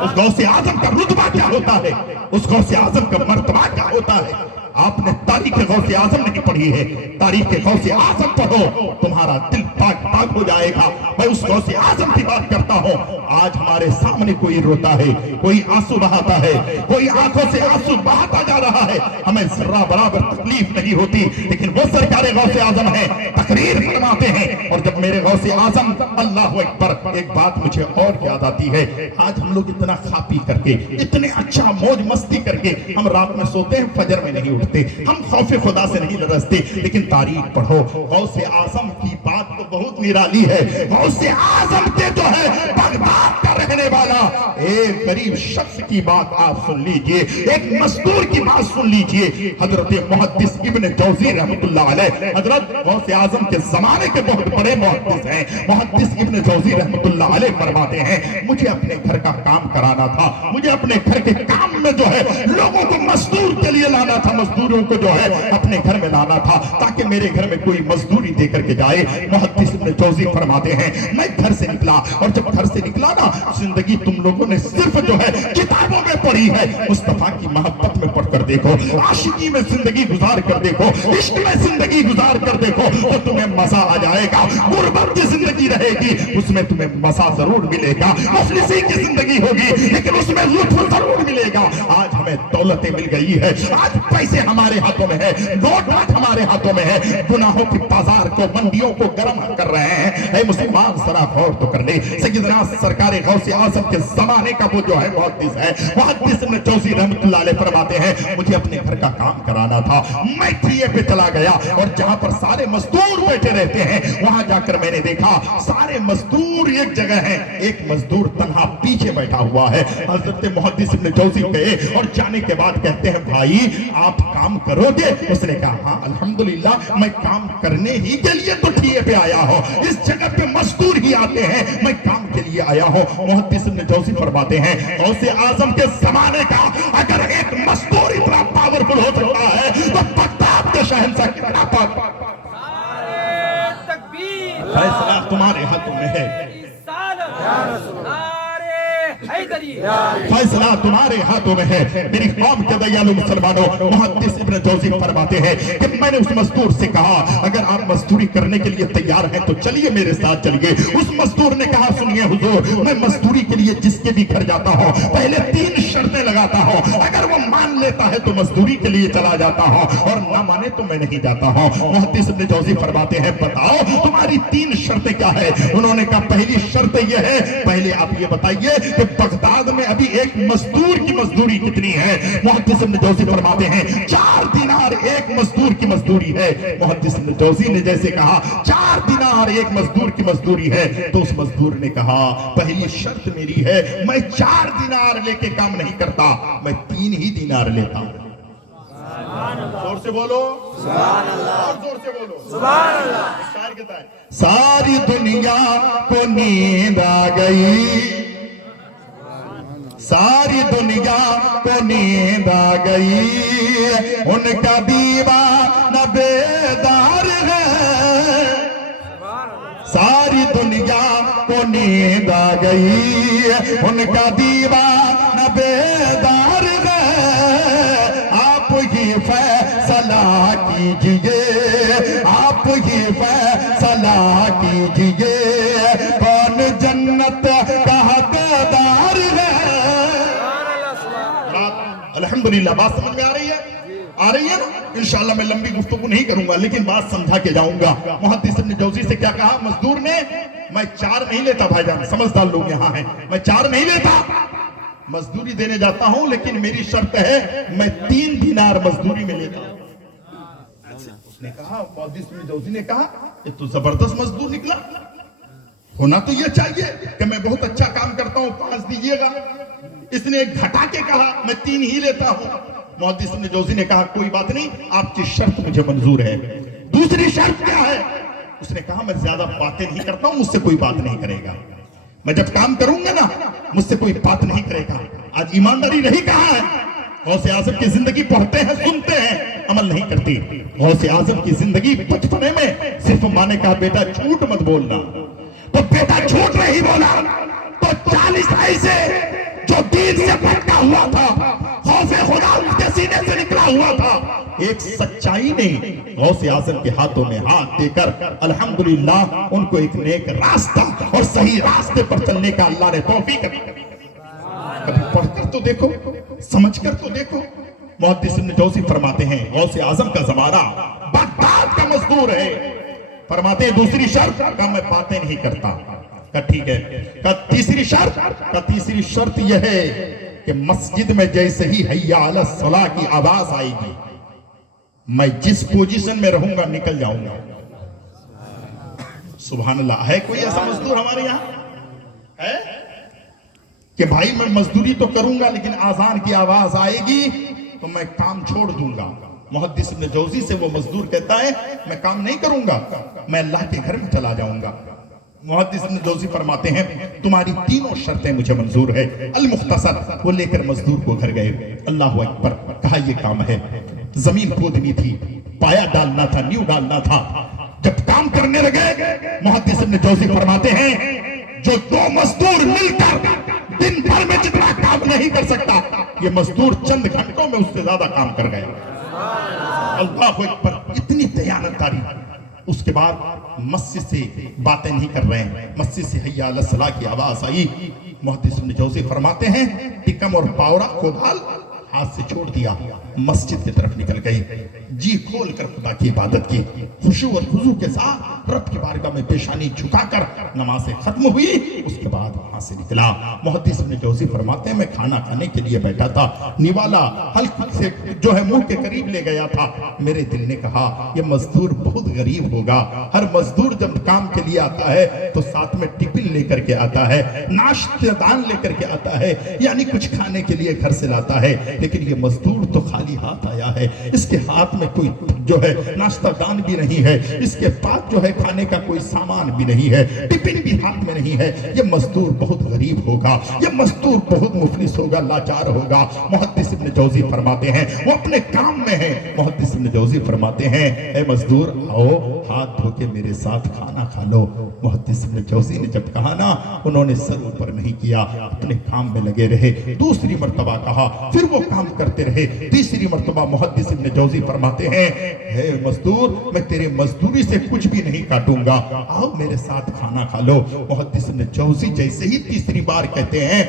उस गौसे आजम का रुतबा क्या होता है, उस गौसे आजम का मर्तबा क्या होता है। आपने तारीख गौसे आजम नहीं पढ़ी है, तारीख गौसे आजम पढ़ो, तुम्हारा दिल पाक पाक हो जाएगा। मैं उस गौसे आजम की बात करता हूँ। आज हमारे सामने कोई रोता है, कोई आंसू बहाता है, कोई आंखों से आंसू बहाता जा रहा है, हमें जरा बराबर तकलीफ नहीं होती, लेकिन वो सरकार गौसे आजम है, तकरीर फरमाते हैं। और जब मेरे गौसे आजम, अल्लाह अकबर, एक बात मुझे और याद आती है, आज हम लोग इतना खा पी करके, इतने अच्छा मौज मस्ती करके हम रात में सोते हैं, फजर में नहीं उठते, हम खौफ खुदा से नहीं लरसते। लेकिन तारीख पढ़ो, गौसे आजम की बात तो बहुत निराली है। गौसे आजम के जो है बगदाद का रहने वाला एक गरीब शख्स की बात आप सुन लीजिए, एक मजदूर की बात सुन लीजिए। हजरत मुहद्दिस इब्न जौजी रहमतुल्लाह अलैह, हजरत गौसे आजम के जमाने के बहुत बड़े मुहद्दिस हैं, मुहद्दिस इब्न जौजी रहमतुल्लाह अलैह फरमाते हैं, मुझे अपने घर का काम कराना था, मुझे अपने घर के काम में जो है लोगों को मजदूर के लिए लाना था, मजदूरों को जो है अपने घर में लाना था, ताकि मेरे घर में कोई मजदूरी दे करके जाए। मुहद्दिस इब्न जौजी फरमाते हैं, मैं घर से निकला, और जब घर से निकला ना, जिंदगी तुम लोगों ने सिर्फ जो है किताबों में पढ़ी है, मुस्तफा की मोहब्बत में पढ़कर देखो, आशिकी में जिंदगी गुजार कर देखो, इश्क में जिंदगी गुजार कर देखो, तो तुम्हें मजा आ जाएगा। गुर्बत की जिंदगी रहेगी, उसमें तुम्हें मजा जरूर मिलेगा। मुफलिसी की जिंदगी होगी, लेकिन उसमें लुत्फ जरूर मिलेगा। आज हमें दौलतें मिल गई है, आज पैसे हमारे हाथों में है, नोट आज हमारे हाथों में है, गुनाहों की बाजार को, मंडियों को गर्म कर रहे हैं। ऐ मुसलमान जरा गौर तो कर ले, सैयदना सरकार गौसे आजम के जमाने का वो जो है मुहद्दिस है, मुहद्दिस इब्न जौजी रहमतुल्लाह अलैह फरमाते हैं, मुझे अपने घर का काम कराना था, मैं ठिये पे चला गया, और जहां पर सारे मजदूर बैठे रहते हैं, वहां जाकर मैंने देखा सारे मजदूर एक जगह हैं, एक मजदूर तन्हा पीछे बैठा हुआ है। हजरत मुहद्दिस इब्न जौजी गए, और जाने के बाद कहते हैं, भाई आप काम करोगे? उसने कहा, हाँ अल्हम्दुलिल्लाह, मैं काम करने ही के लिए तो ठिये पे आया हूं, इस जगह पे मजदूर ही आते हैं, मैं काम के लिए आया हूं। मुहद्दिस इब्न जौजी फरमाते हैं, गौसे आजम के जमाने का अगर एक मजदूर इतना पावरफुल हो सकता है, तो बगदाद के शहंशाह कितना पावरफुल। फैसला तुम्हारे हाथों में है, फैसला तुम्हारे हाथों में है। मेरी कौम के दयालु मुसलमानों, मुहद्दिस इब्न जौजी फरमाते हैं कि मैंने उस मजदूर से कहा, अगर आप मजदूरी करने के लिए तैयार हैं तो चलिए मेरे साथ चलिए। उस मजदूर ने कहा, सुनिए हुजूर, मैं मजदूरी के लिए जिसके भी घर जाता हूँ, पहले 3 शर्तें लगाता हूँ, अगर वो मान लेता है तो मजदूरी के लिए चला जाता हूँ, और ना माने तो मैं नहीं जाता हूँ। मुहद्दिस इब्न जौजी फरमाते हैं, बताओ तुम्हारी 3 शर्तें क्या है? उन्होंने कहा, पहली शर्त यह है, पहले आप ये बताइए कि बगदाद में अभी एक मजदूर की मजदूरी कितनी है? मुहद्दिस इब्न जौजी फरमाते हैं, 4 दिनार एक मजदूर की मजदूरी है। मुहद्दिस इब्न जौजी ने जैसे कहा 4 दिनार एक मजदूर की मजदूरी है, तो उस मजदूर ने कहा, पहली शर्त मेरी है, मैं 4 दिनार लेके काम नहीं करता, मैं 3 ही दिनार लेता हूं। जोर से बोलो सुभान अल्लाह, जोर से बोलो सुभान अल्लाह। शायर कहता है, सारी दुनिया को नींद आ गई, सारी दुनिया को नींद आ गई, उनका दीवाना बेदार है, सारी दुनिया को नींद आ गई, उनका दीवाना बेदार है, आप ही फैसला कीजिए, आप ही फैसला कीजिए, कौन जन्नत का हकदार है। अल्हम्दुलिल्लाह, बात समझ में आ रही है? आ रही है ना? इंशाअल्लाह मैं लंबी गुफ्तगू नहीं करूंगा, लेकिन बात समझा के जाऊंगा। मुहद्दिस इब्न जौजी से क्या कहा मजदूर ने? मैं 4 नहीं लेता भाईजान, समझदार लोग यहाँ हैं, मैं 4 नहीं लेता, मजदूरी देने जाता हूं, लेकिन मेरी शर्त है मैं 3 दिनार मजदूरी में लेता हूं। उसने कहा, मुहद्दिस इब्न जौजी ने कहा, ये तो जबरदस्त मजदूर निकला, होना तो ये चाहिए कि मैं बहुत अच्छा काम करता हूं, 5 दीजिएगा। इसने घटा के कहा, मैं 3 ही लेता हूं। मुहद्दिस इब्न जौजी ने कहा, कोई बात नहीं, आपकी शर्त मुझे मंजूर है। दूसरी शर्त क्या है? उसने कहा, मैं ज्यादा बातें नहीं करता हूं, मुझसे कोई बात नहीं करेगा, मैं जब काम करूंगा ना, मुझसे कोई बात नहीं करेगा। आज ईमानदारी रही कहां है? गौसे आजम की जिंदगी पढ़ते हैं, सुनते हैं, अमल नहीं करती। गौसे आजम की जिंदगी बचपने में सिर्फ माने कहा, बेटा झूठ मत बोलना, तो बेटा झूठ नहीं बोला, तो 40 ऐसे जो दीन से भटका हुआ था, खौफ खुदा उनके सीने से निकला हुआ था। एक सच्चाई ने गौसे आजम के हाथों में हाथ देकर अल्हम्दुलिल्लाह उनको एक नेक रास्ता और सही रास्ते पर चलने का अल्लाह ने तौफीक दी। कभी पढ़कर तो देखो, समझकर तो देखो। मुहद्दिस इब्न जौज़ी फरमाते हैं गौसे आजम का ज़माना बगदाद का मजदूर है। फरमाते हैं दूसरी शर्त का मैं बातें नहीं करता। का ठीक है। का तीसरी शर्त यह है कि मस्जिद में जैसे ही हय्या अला सलाह की आवाज आएगी, मैं जिस पोजीशन में रहूंगा निकल जाऊंगा। सुभान अल्लाह। है कोई ऐसा मजदूर हमारे यहाँ है कि भाई मैं मजदूरी तो करूंगा लेकिन आजान की आवाज आएगी तो मैं काम छोड़ दूंगा? मुहद्दिस इब्न जौज़ी से वो मजदूर कहता है मैं काम नहीं करूंगा, मैं अल्लाह के घर में चला जाऊंगा। मुहद्दिस इब्न जौज़ी फरमाते हैं तुम्हारी तीनों शर्तें मुझे मंजूर है। अल मुख्तसर, वो लेकर मजदूर को घर गए। अल्लाह अकबर, कहा ये काम है। जमीन खोदनी थी, पाया डालना था, नींव डालना था। जब काम करने लगे मुहद्दिस इब्न जौज़ी फरमाते हैं जो दो मजदूर मिलकर दिन भर में जितना काम नहीं कर सकता, ये मजदूर चंद घंटों में उससे ज्यादा काम कर गए। अल्लाह अकबर, इतनी दयानतदारी। उसके बाद मस्जिद से बातें नहीं कर रहे हैं, मस्जिद से हय्या अला सलाह की आवाज आई। मुहद्दिस इब्न जौज़ी फरमाते हैं टिकम और पावरा कोदाल हाथ से छोड़ दिया, मस्जिद की तरफ निकल गए। जी खोल कर खुदा की इबादत की, खुशू और खुजू के साथ रब की बारगाह में पेशानी झुकाकर नमाज़ें खत्म हुई। उसके बाद वहां से निकला। मुहद्दिस इब्न जौज़ी फरमाते हैं मैं खाना खाने के लिए बैठा था, निवाला हल्क से जो है मुंह के करीब ले गया था। मेरे दिल ने कहा यह मजदूर बहुत गरीब होगा। हर मजदूर जब काम के लिए आता है तो साथ में टिफिन लेकर के आता है, नाश्तेदान लेकर के आता है, यानी कुछ खाने के लिए घर से लाता है। लेकिन ये मजदूर तो खाली हाथ आया है, इसके हाथ में कोई जो है नाश्ता दान भी नहीं है, इसके पास जो है खाने का कोई सामान भी नहीं है, टिफिन भी हाथ में नहीं है। ये मजदूर बहुत गरीब होगा, ये मजदूर बहुत मुफलिस होगा, लाचार होगा। मुहद्दिस इब्न जौज़ी फरमाते हैं वो अपने काम में है। मुहद्दिस इब्न जौज़ी फरमाते हैं ए मजदूर आओ हाथ धो के मेरे साथ खाना खा लो। मुहद्दिस इब्न जौज़ी ने जब कहा ना, उन्होंने सर ऊपर नहीं किया, अपने काम में लगे रहे। दूसरी मर्तबा कहा, फिर वो काम करते रहे। तीसरी मर्तबा मुहद्दिस इब्न जौज़ी फरमाते हैं हे मजदूर मैं तेरे मजदूरी से कुछ भी नहीं काटूंगा, आओ मेरे साथ खाना खा लो। मुहद्दिस इब्न जौज़ी जैसे ही तीसरी बार कहते हैं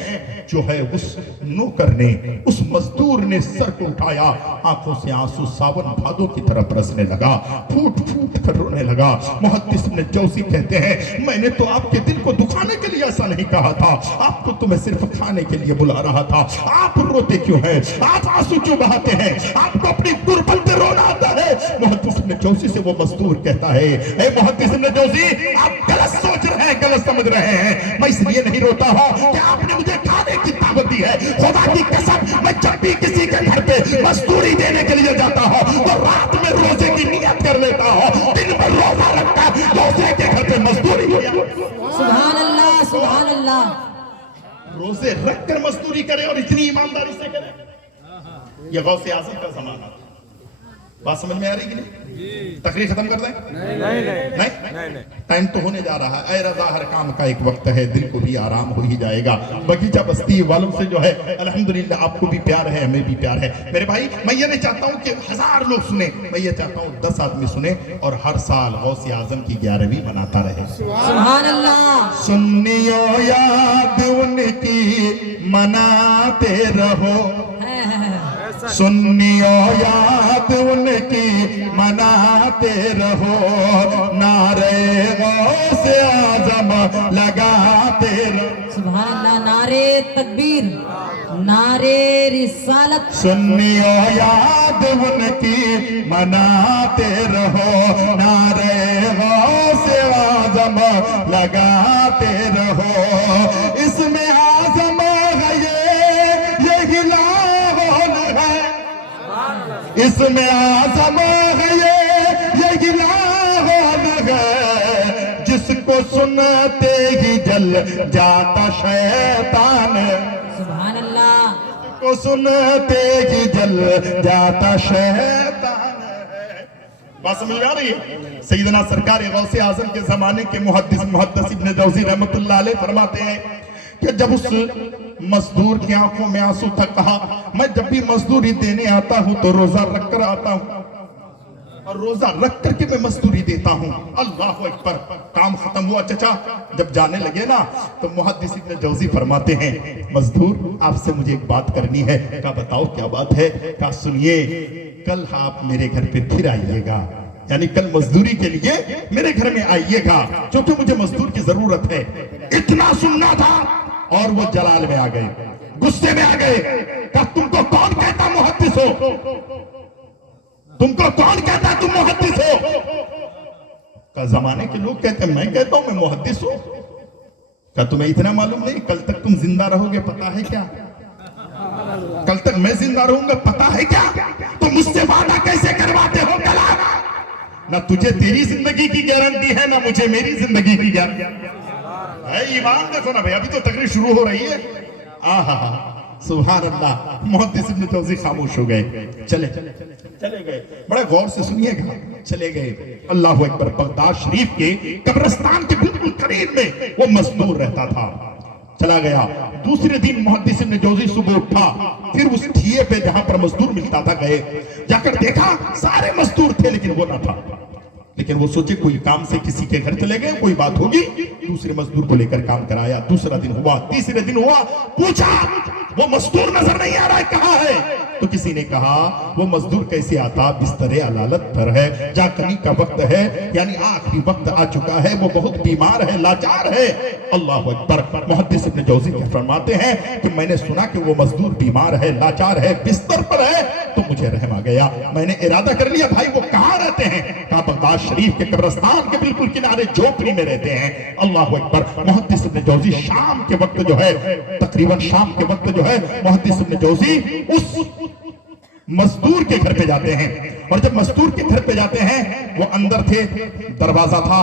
जो है उस नौकर ने, उस मजदूर ने सर को उठाया, आंखों से आंसू सावन भादों की तरह बरसने लगा, फूट फूट कर रोने लगा। मुहद्दिस इब्न जौज़ी कहते हैं मैंने तो आपके दिल को दुखाने के लिए ऐसा नहीं कहा था, आपको तो मैं सिर्फ खाने के लिए बुला रहा था। आप रोते क्यों हैं, आप आंसू क्यों बहाते हैं, आपको अपनी गुर्बत पे रोना आता है? मुहद्दिस इब्न जौज़ी से वो मजदूर कहता है ए मुहद्दिस इब्न जौज़ी आप गलत सोच रहे हैं, गलत समझ रहे हैं। मैं इसलिए नहीं रोता हूं कि आपने मुझे खाने की दावत दी है। खुदा की कसम मैं जब भी किसी के घर पे मजदूरी देने के लिए जाता हूं तो रात में रोजे की नियत कर लेता हूं, दिन भर रोजा रखता दूसरे के घर पे मजदूरी। सुभान अल्लाह, सुभान अल्लाह। रोजे रख कर मजदूरी करे और इतनी ईमानदारी से करे। ये गौसे आज़म का ज़माना था। बात समझ में आ रही कि नहीं? तकरीर खत्म कर दें? नहीं। टाइम तो होने जा रहा है। ऐ रज़ा हर काम का एक वक्त है, दिल को भी आराम हो ही जाएगा। बगीचा बस्ती वालों से जो है अल्हम्दुलिल्लाह आपको भी प्यार है, हमें भी प्यार है। मेरे भाई मैं ये नहीं चाहता हूँ कि 1000 लोग सुने, मैं ये चाहता हूँ 10 आदमी सुने और हर साल गौसे आज़म की 11वीं मनाता रहे। सुभान अल्लाह। सुन्नियों याद उनकी मनाते रहो, सुन्नियों याद उनकी मनाते रहो, नारे गौसे आज़म लगाते रहो। सुभान अल्लाह। नारे तकबीर, नारे रिसालत। सुन्नियों याद उनकी मनाते रहो, नारे गौसे आज़म लगाते रहो। इसमें आज़म है ये गिलावन है, इसमें आज़म है ये गिलावन है, जिसको सुनते ही जल जाता शैतान। सुभान अल्लाह। को सुनते ही जल जाता शैतान है। बात समझ में आ रही है? सैयदना सरकार गौसे आज़म के जमाने के मुहद्दिस इब्न जौज़ी रहमतुल्लाह अलैह फरमाते हैं कि जब उस मजदूर की आंखों में आंसू था, कहा मैं जब भी मजदूरी देने आता हूं तो रोजा रख कर आता हूं और रोजा रख करके मैं मजदूरी देता हूं। अल्लाह अकबर। काम खत्म हुआ चचा, जब जाने लगे ना तो मुहद्दिस इब्न जौजी फरमाते हैं, मजदूर आपसे मुझे एक बात करनी है। कहा बताओ क्या बात है। कहा सुनिए, कल आप मेरे घर पे फिर आइएगा, यानी कल मजदूरी के लिए मेरे घर में आइएगा, क्योंकि मुझे मजदूर की जरूरत है। इतना सुनना था और वो जलाल में आ गए, गुस्से में आ गए। कहा तुमको कौन कहता मुहद्दिस हो, तुमको कौन कहता तुम मुहद्दिस हो। का जमाने के लोग कहते हैं मैं कहता हूं मैं मुहद्दिस हूं। क्या तुम्हें इतना मालूम नहीं कल तक तुम जिंदा रहोगे पता है क्या, कल तक मैं जिंदा रहूंगा पता है क्या। तुम मुझसे वादा कैसे करवाते हो कलाम, ना तुझे तेरी जिंदगी की गारंटी है ना मुझे मेरी जिंदगी की गारंटी। ईमान देखो ना भाई, अभी तो तकरीर शुरू हो रही है। आहा सुभान अल्लाह। मुहद्दिस इब्न जौजी खामोश हो गए, चले गए। बड़े गौर से सुनिएगा, चले गए। अल्लाह अकबर। बगदाद शरीफ के कब्रिस्तान के बिल्कुल करीब में वो मजदूर रहता था, चला गया। दूसरे दिन मुहद्दिस इब्न जौजी सुबह उठा, फिर उस ठिये पे जहां पर मजदूर मिलता था गए, जाकर देखा सारे मजदूर थे लेकिन वो ना था। लेकिन वो सोचे कोई काम से किसी के घर चले गए, कोई बात होगी। दूसरे मजदूर को लेकर काम कराया। दूसरा दिन हुआ, तीसरे दिन हुआ, पूछा वो मजदूर नजर नहीं आ रहा है, कहां है। तो किसी ने कहा वो मजदूर कैसे आता, बिस्तरे अलालत पर है, जाकनी का वक्त है, यानी आखिरी वक्त आ चुका है, वो बहुत बीमार है, लाचार है। अल्लाह अकबर। मुहद्दिस इब्न जौजी फरमाते हैं कि मैंने सुना कि वो मजदूर बीमार है, लाचार है, बिस्तर पर है, तो मुझे रहम आ गया। मैंने इरादा कर लिया भाई वो कहां रहते हैं। कहा बगदाद शरीफ के कब्रिस्तान के बिल्कुल किनारे झोपड़ी में रहते हैं। अल्लाह अकबर। मुहद्दिस इब्न जौजी शाम के वक्त जो है, तकरीबन शाम के वक्त जो है, मुहद्दिस इब्न जौजी उस मजदूर के घर पे जाते हैं। और जब मजदूर के घर पे जाते हैं, वो अंदर थे, दरवाजा था,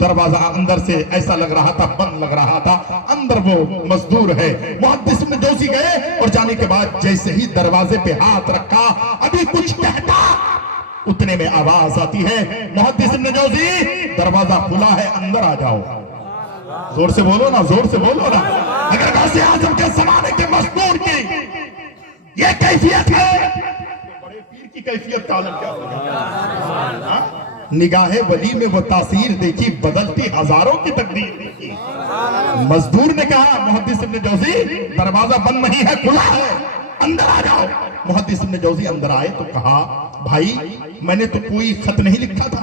दरवाजा अंदर से ऐसा लग रहा था, बंद लग रहा था, अंदर वो मजदूर है। मुहद्दिस इब्न जौजी गए और जाने के बाद जैसे ही दरवाजे पे हाथ रखा, अभी कुछ कहता, उतने में आवाज आती है, मुहद्दिस इब्न जौजी दरवाजा खुला है, अंदर आ जाओ। जोर से बोलो ना, जोर से बोलो ना। अगर गौसे आजम के जमाने के मजदूर की ये कैफियत है, बड़े पीर की कैफियत का आलम क्या होगा। निगाहे वली में वो तासीर देखी, बदलती हजारों की तकदीर देखी। मजदूर ने कहा मुहद्दिस इब्न जौजी दरवाजा बंद नहीं है, खुला है, अंदर आ जाओ। मुहद्दिस इब्न जौजी अंदर आए तो कहा भाई मैंने तो कोई खत नहीं लिखा था,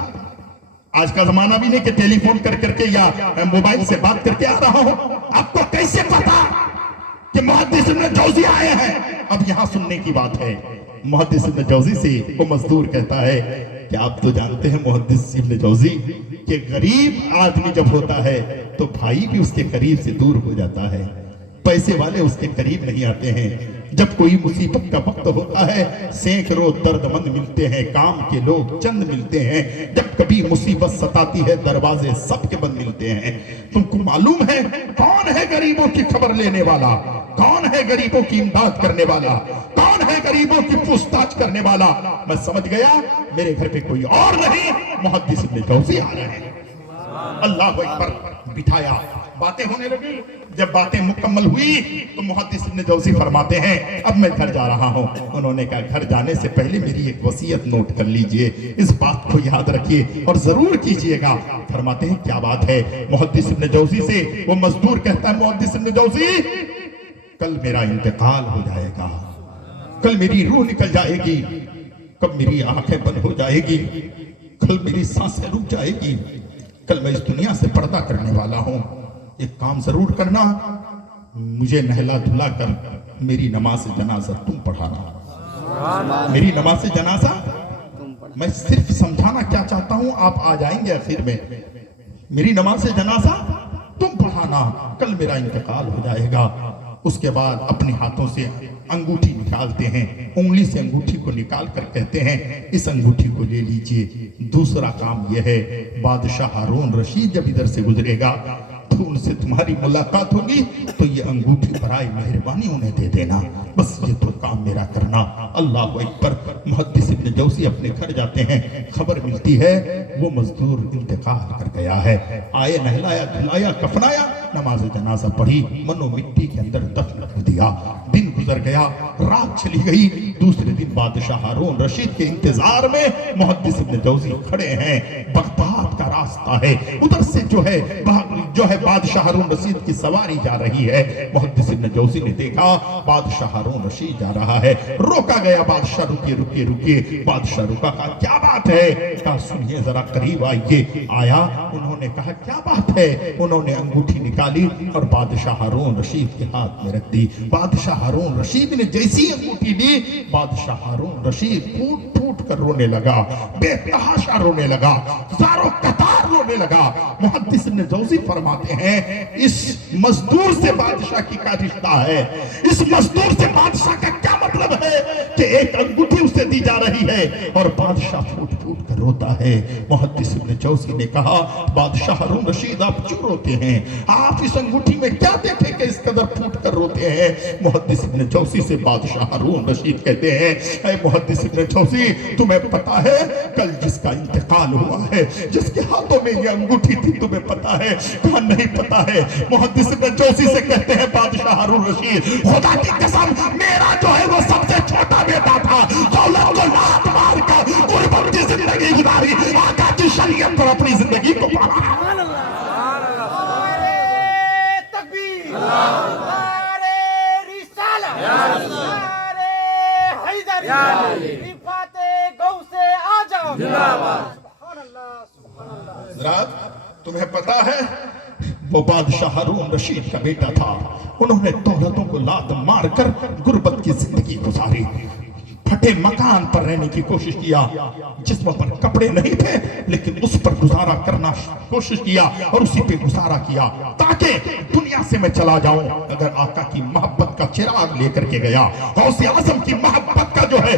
आज का जमाना भी नहीं कि टेलीफोन कर करके या मोबाइल से बात करके आ रहा हूं, आपको कैसे पता कि मुहद्दिस इब्न जौजी आए हैं। अब यहां सुनने की बात है। मुहद्दिस इब्न जौजी से वो मजदूर कहता है कि आप तो जानते हैं मुहद्दिस इब्न जौजी कि गरीब आदमी जब होता है तो भाई भी उसके करीब से दूर हो जाता है, पैसे वाले उसके करीब नहीं आते हैं। जब कोई मुसीबत का वक्त होता है सैकड़ों दर्दमंद मिलते हैं, काम के लोग चंद मिलते हैं। जब कभी मुसीबत सताती है दरवाजे सबके बंद मिलते हैं। तुमको मालूम है कौन है गरीबों की खबर लेने वाला, कौन है गरीबों की इमदाद करने वाला, कौन है गरीबों की पूछताछ करने वाला। मैं समझ गया मेरे घर पे कोई और नहीं, मुहद्दिस इब्न जौजी आ रहे हैं। अल्लाह अकबर। बिठाया, बातें होने लगी। जब बातें मुकम्मल हुई तो मुहद्दिस इब्न जौजी फरमाते हैं अब मैं घर जा रहा हूं। उन्होंने कहा घर जाने से पहले मेरी एक वसीयत नोट कर लीजिए, इस बात को याद रखिए और जरूर कीजिएगा। फरमाते हैं क्या बात है। मुहद्दिस इब्न जौजी से वो मजदूर कहता है मुहद्दिस इब्न जौजी कल मेरा इंतकाल हो जाएगा, कल मेरी रूह निकल जाएगी, कब मेरी आंखें बंद हो जाएगी, कल मेरी सांसें रुक जाएगी, कल मैं इस दुनिया से पर्दा करने वाला हूं। एक काम जरूर करना, मुझे नहला धुला कर मेरी नमाज जनाजा तुम पढ़ाना। मेरी नमाज जनाजा मैं सिर्फ समझाना क्या चाहता हूं, आप आ जाएंगे आखिर में। मेरी नमाज जनाजा तुम पढ़ाना, कल मेरा इंतकाल हो जाएगा। उसके बाद अपने हाथों से अंगूठी निकालते हैं, उंगली से अंगूठी को निकाल कर कहते हैं इस अंगूठी को ले लीजिए। दूसरा काम यह है बादशाह हारून रशीद जब इधर से गुजरेगा तो उनसे तुम्हारी मुलाकात होगी तो ये अंगूठी बराए मेहरबानी उन्हें दे देना, बस ये तो काम मेरा करना। अल्लाह अकबर। मुहद्दिस इब्न जौजी अपने घर जाते हैं, खबर मिलती है वो मजदूर इंतकाल कर गया है। आए, नहलाया धुलाया कफनाया, नमाज जनाजा पढ़ी, मनो मिट्टी के अंदर दफन कर दिया। दिन गुजर गया, रात चली गई। दूसरे दिन बादशाह हारून रशीद के इंतजार में मुहद्दिस इब्न जौजी खड़े हैं। बगदाद का रास्ता है, उधर से जो है बादशाह हारून रशीद की सवारी जा रही है। मुहद्दिस इब्न जौजी ने देखा बादशाह हारून रशीद जा रहा है, रोका गया। बादशाह रुकिए रुकिए रुकिए। बादशाह रुका, कहा क्या बात है? कहा सुनिए जरा करीब आइए। आया, उन्होंने कहा क्या बात है? उन्होंने अंगूठी निकाली और बादशाह हारून रशीद के हाथ में रख दी। बादशाह हारून रशीद ने जैसी अंगूठी दी, बादशाह हारून रशीद फूट फूट कर रोने लगा, बेतहाशा रोने लगा, ज़ारो कतार रोने लगा। मुहद्दिस इब्न जौजी फरमाते हैं इस मजदूर से बादशाह की क्या रिश्ता है? इस मजदूर से बादशाह का क्या मतलब है कि एक अंगूठी उसे दी जा रही है और बादशाह फूट फूट कर रोता है। मुहद्दिस इब्न जौजी ने कहा बादशाह हारून रशीद आप क्यों रोते हैं? आप इस अंगूठी में क्या देखे कि इस कदर फूट कर रोते हैं? मुहद्दिस इब्न जौजी से बादशाह हारून रशीद कहते हैं ऐ मुहद्दिस इब्न जौजी, तुम्हें पता है कल जिसका इंतकाल हुआ है, जिसके हाथों में ये अंगूठी थी, तुम्हें पता है? कहा नहीं पता है। मुहद्दिस इब्न जौजी से कहते हैं बादशाह हारून रशीद, खुदा की कसम मेरा जो है वो सबसे छोटा बेटा था, दौलत को लात मार कर गुरबत की जिंदगी गुजारी, आका की शरीयत पर अपनी जिंदगी को पाला। तकबीर, नारे रिसालत, नारे हैदरी, रिफाते गौसे आजम, सुभान अल्लाह, सुभान अल्लाह। हज़रात तुम्हें पता है वो बादशाह हारून रशीद का बेटा था, उन्होंने दौलतों को लात मारकर गुर्बत की जिंदगी गुजारी, फटे मकान पर रहने की कोशिश किया, जिस्म पर कपड़े नहीं थे लेकिन उस पर गुजारा करना कोशिश किया और उसी पे गुजारा किया ताकि दुनिया से मैं चला जाऊं। अगर आका की मोहब्बत का चिराग लेकर के गया, गौसे आजम की मोहब्बत का जो है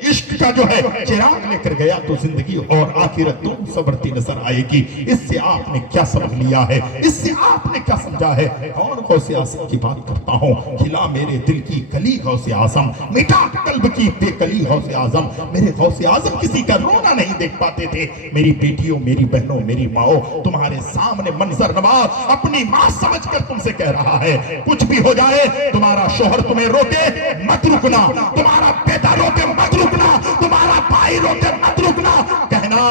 इश्क का जो है चिराग लेकर गया तो जिंदगी और आखिरत दोनों संवरती नजर आएगी। इससे आपने क्या समझ लिया है? इससे आपने क्या समझा है? और गौसे आजम की बात करता हूँ, खिला मेरे दिल की कली गौसे आजम, मिटा कल्ब की बेकली गौसे आजम। मेरे गौसे आजम किसी का रोना नहीं देख पाते थे। मेरी बेटियों, मेरी बहनों, मेरी माओ, तुम्हारे सामने मंजर नवाज अपनी माँ समझकर तुमसे कह रहा है कुछ भी हो जाए, तुम्हारा शोहर तुम्हें रोके मत रुकना, तुम्हारा बेटा रोके मत रुकना, तुम्हारा भाई रोके मत रुकना। कहना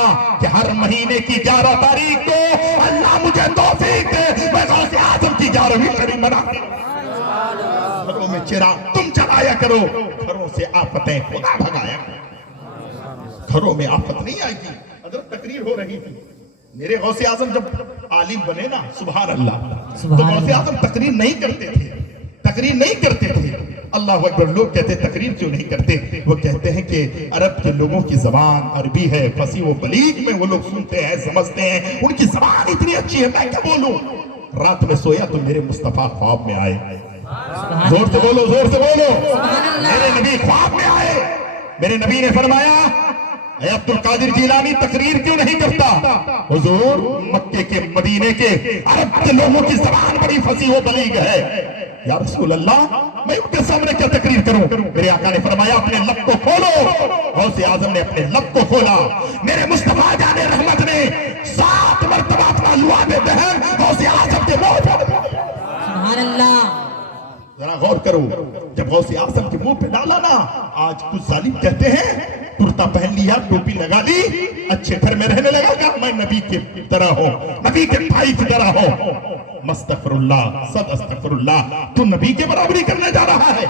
कि हर महीने की 11 तारीख को अल्लाह मुझे तौफीक दे, मैं गौसे आजम की 11वीं शरीफ बना घरों में चिराग तुम जलाया करो, घरों से आफतें खुदा भगाया करो। घरों में आफत नहीं आएगी। अगर तकरीर हो रही थी, मेरे गौसे आजम जब आलिम बने ना, सुभान अल्लाह, तो गौसे आजम तकरीर नहीं करते थे, तकरीर नहीं करते थे। अल्लाह अकबर। लोग कहते तकरीर क्यों नहीं करते? वो कहते हैं कि अरब के लोगों की जबान अरबी है, फसी व बलीग में वो लोग सुनते हैं, समझते हैं, उनकी जबान इतनी अच्छी है, मैं क्या बोलूं। रात में सोया तो मेरे मुस्तफा ख्वाब में आए, जोर से बोलो, जोर से बोलो, मेरे नबी ख्वाब में आए। मेरे नबी ने फरमाया ऐ अब्दुल कादिर जिलानी तकरीर क्यों नहीं करता? हुजूर मक्के के मदीने के अरब के लोगों की जबान बड़ी फसी व बलीग है, या रसूल अल्लाह मैं उनके सामने क्या तकरीर करूं? मेरे आका ने फरमाया अपने लब को खोलो। गौसे आजम ने अपने लब को खोला। मेरे मुस्तफा जाने रहमत ने 7 मरतबा अपना लुआबे बहन गौसे आजम के मुंह पे सुभान अल्लाह। जरा गौर करो, जब गौसे आजम के मुंह पे डाला ना, आज कुछ जालिम कहते हैं कुर्ता पहन लिया, टोपी लगा ली, अच्छे घर में रहने लगा, क्या मैं नबी की तरह हूं, नबी के भाई की तरह हूं। मस्तगफिरुल्लाह, सद अस्तगफिरुल्लाह, तू नबी के बराबरी करने जा रहा है।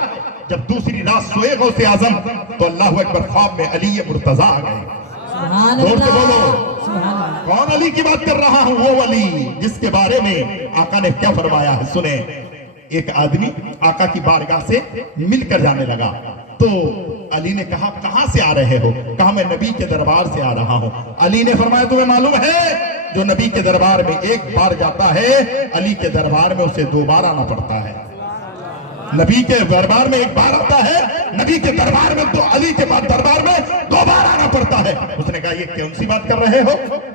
जब दूसरी रात सोए गौसे आजम तो अल्लाह अकबर ख्वाब में अली मुर्तजा आ गए। सुभान जोर से अल्लाह, बोलो, सुभान अल्लाह। कौन अली की बात कर रहा हूं? वो अली जिसके बारे में आका ने क्या फरमाया है, सुने। एक आदमी आका की बारगाह से मिलकर जाने लगा तो अली ने कहा कहां से आ रहे हो? कहा मैं नबी के दरबार से आ रहा हूं। अली ने फरमाया तुम्हें मालूम है जो नबी के दरबार में एक बार जाता है, अली के दरबार में उसे 2 बार आना पड़ता है। नबी के दरबार में एक बार आता है, नबी के दरबार में तो अली के बाद दरबार में 2 बार आना पड़ता है। उसने कहा ये कौन सी बात कर रहे हो,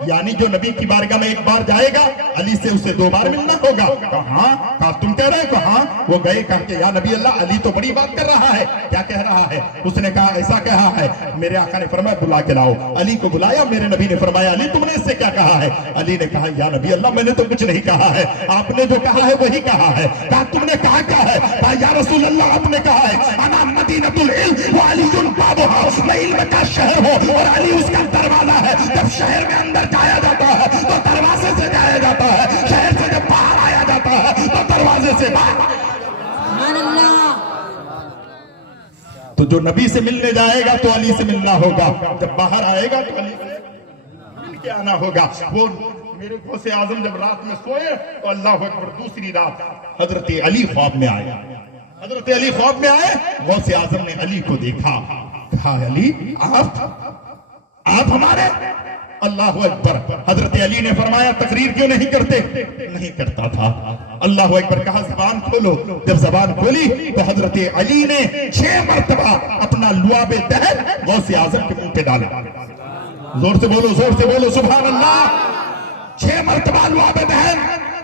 यानी जो नबी की बारगाह में 1 बार जाएगा अली से उसे 2 बार मिलना होगा। कहा तुम कह रहे हो? कहा वो गए, कहा कि या नबी अल्लाह अली तो बड़ी बात कर रहा है, क्या कह रहा है? उसने कहा ऐसा कहा है, मेरे आका ने फरमाया बुला के लाओ। अली को बुलाया, मेरे नबी ने फरमाया अली तुमने इससे क्या कहा है? अली ने कहा या नबी अल्लाह मैंने तो कुछ नहीं कहा है, आपने जो कहा है वही कहा है। कहा तुमने कहा क्या है? कहा या रसूल अल्लाह आपने कहा है अना मदीनतुल इल्म व अलीयुन बाबुहा, मैं इल्म का शहर हूं और अली उसका दरवाजा है। जब शहर में अंदर जाया जाता है तो दरवाजे से जाया जाता है, शहर से जब बाहर आया जाता है तो दरवाजे से बाहर। सुभान अल्लाह। तो जो नबी से मिलने जाएगा तो अली से मिलना होगा, जब बाहर आएगा तो अली से मिल के आना होगा। वो मेरे गौसे आजम जब रात में सोए तो अल्लाह अकबर, दूसरी रात हजरत अली ख्वाब में आए। हजरत अली ख्वाब में आए, गौसे आजम ने अली को देखा, कहा अली आप हमारे? अल्लाह अकबर। हजरत अली ने फरमाया तकरीर क्यों नहीं करते? नहीं करता था। अल्लाह अकबर कहा जबान खोलो। जब जबान खोली तो हजरत अली ने 6 मरतबा अपना लुआबे दहर गौसे आजम के मुंह पे डाला। जोर से बोलो सुभान अल्लाह। 6 मरतबा लुआबे दहर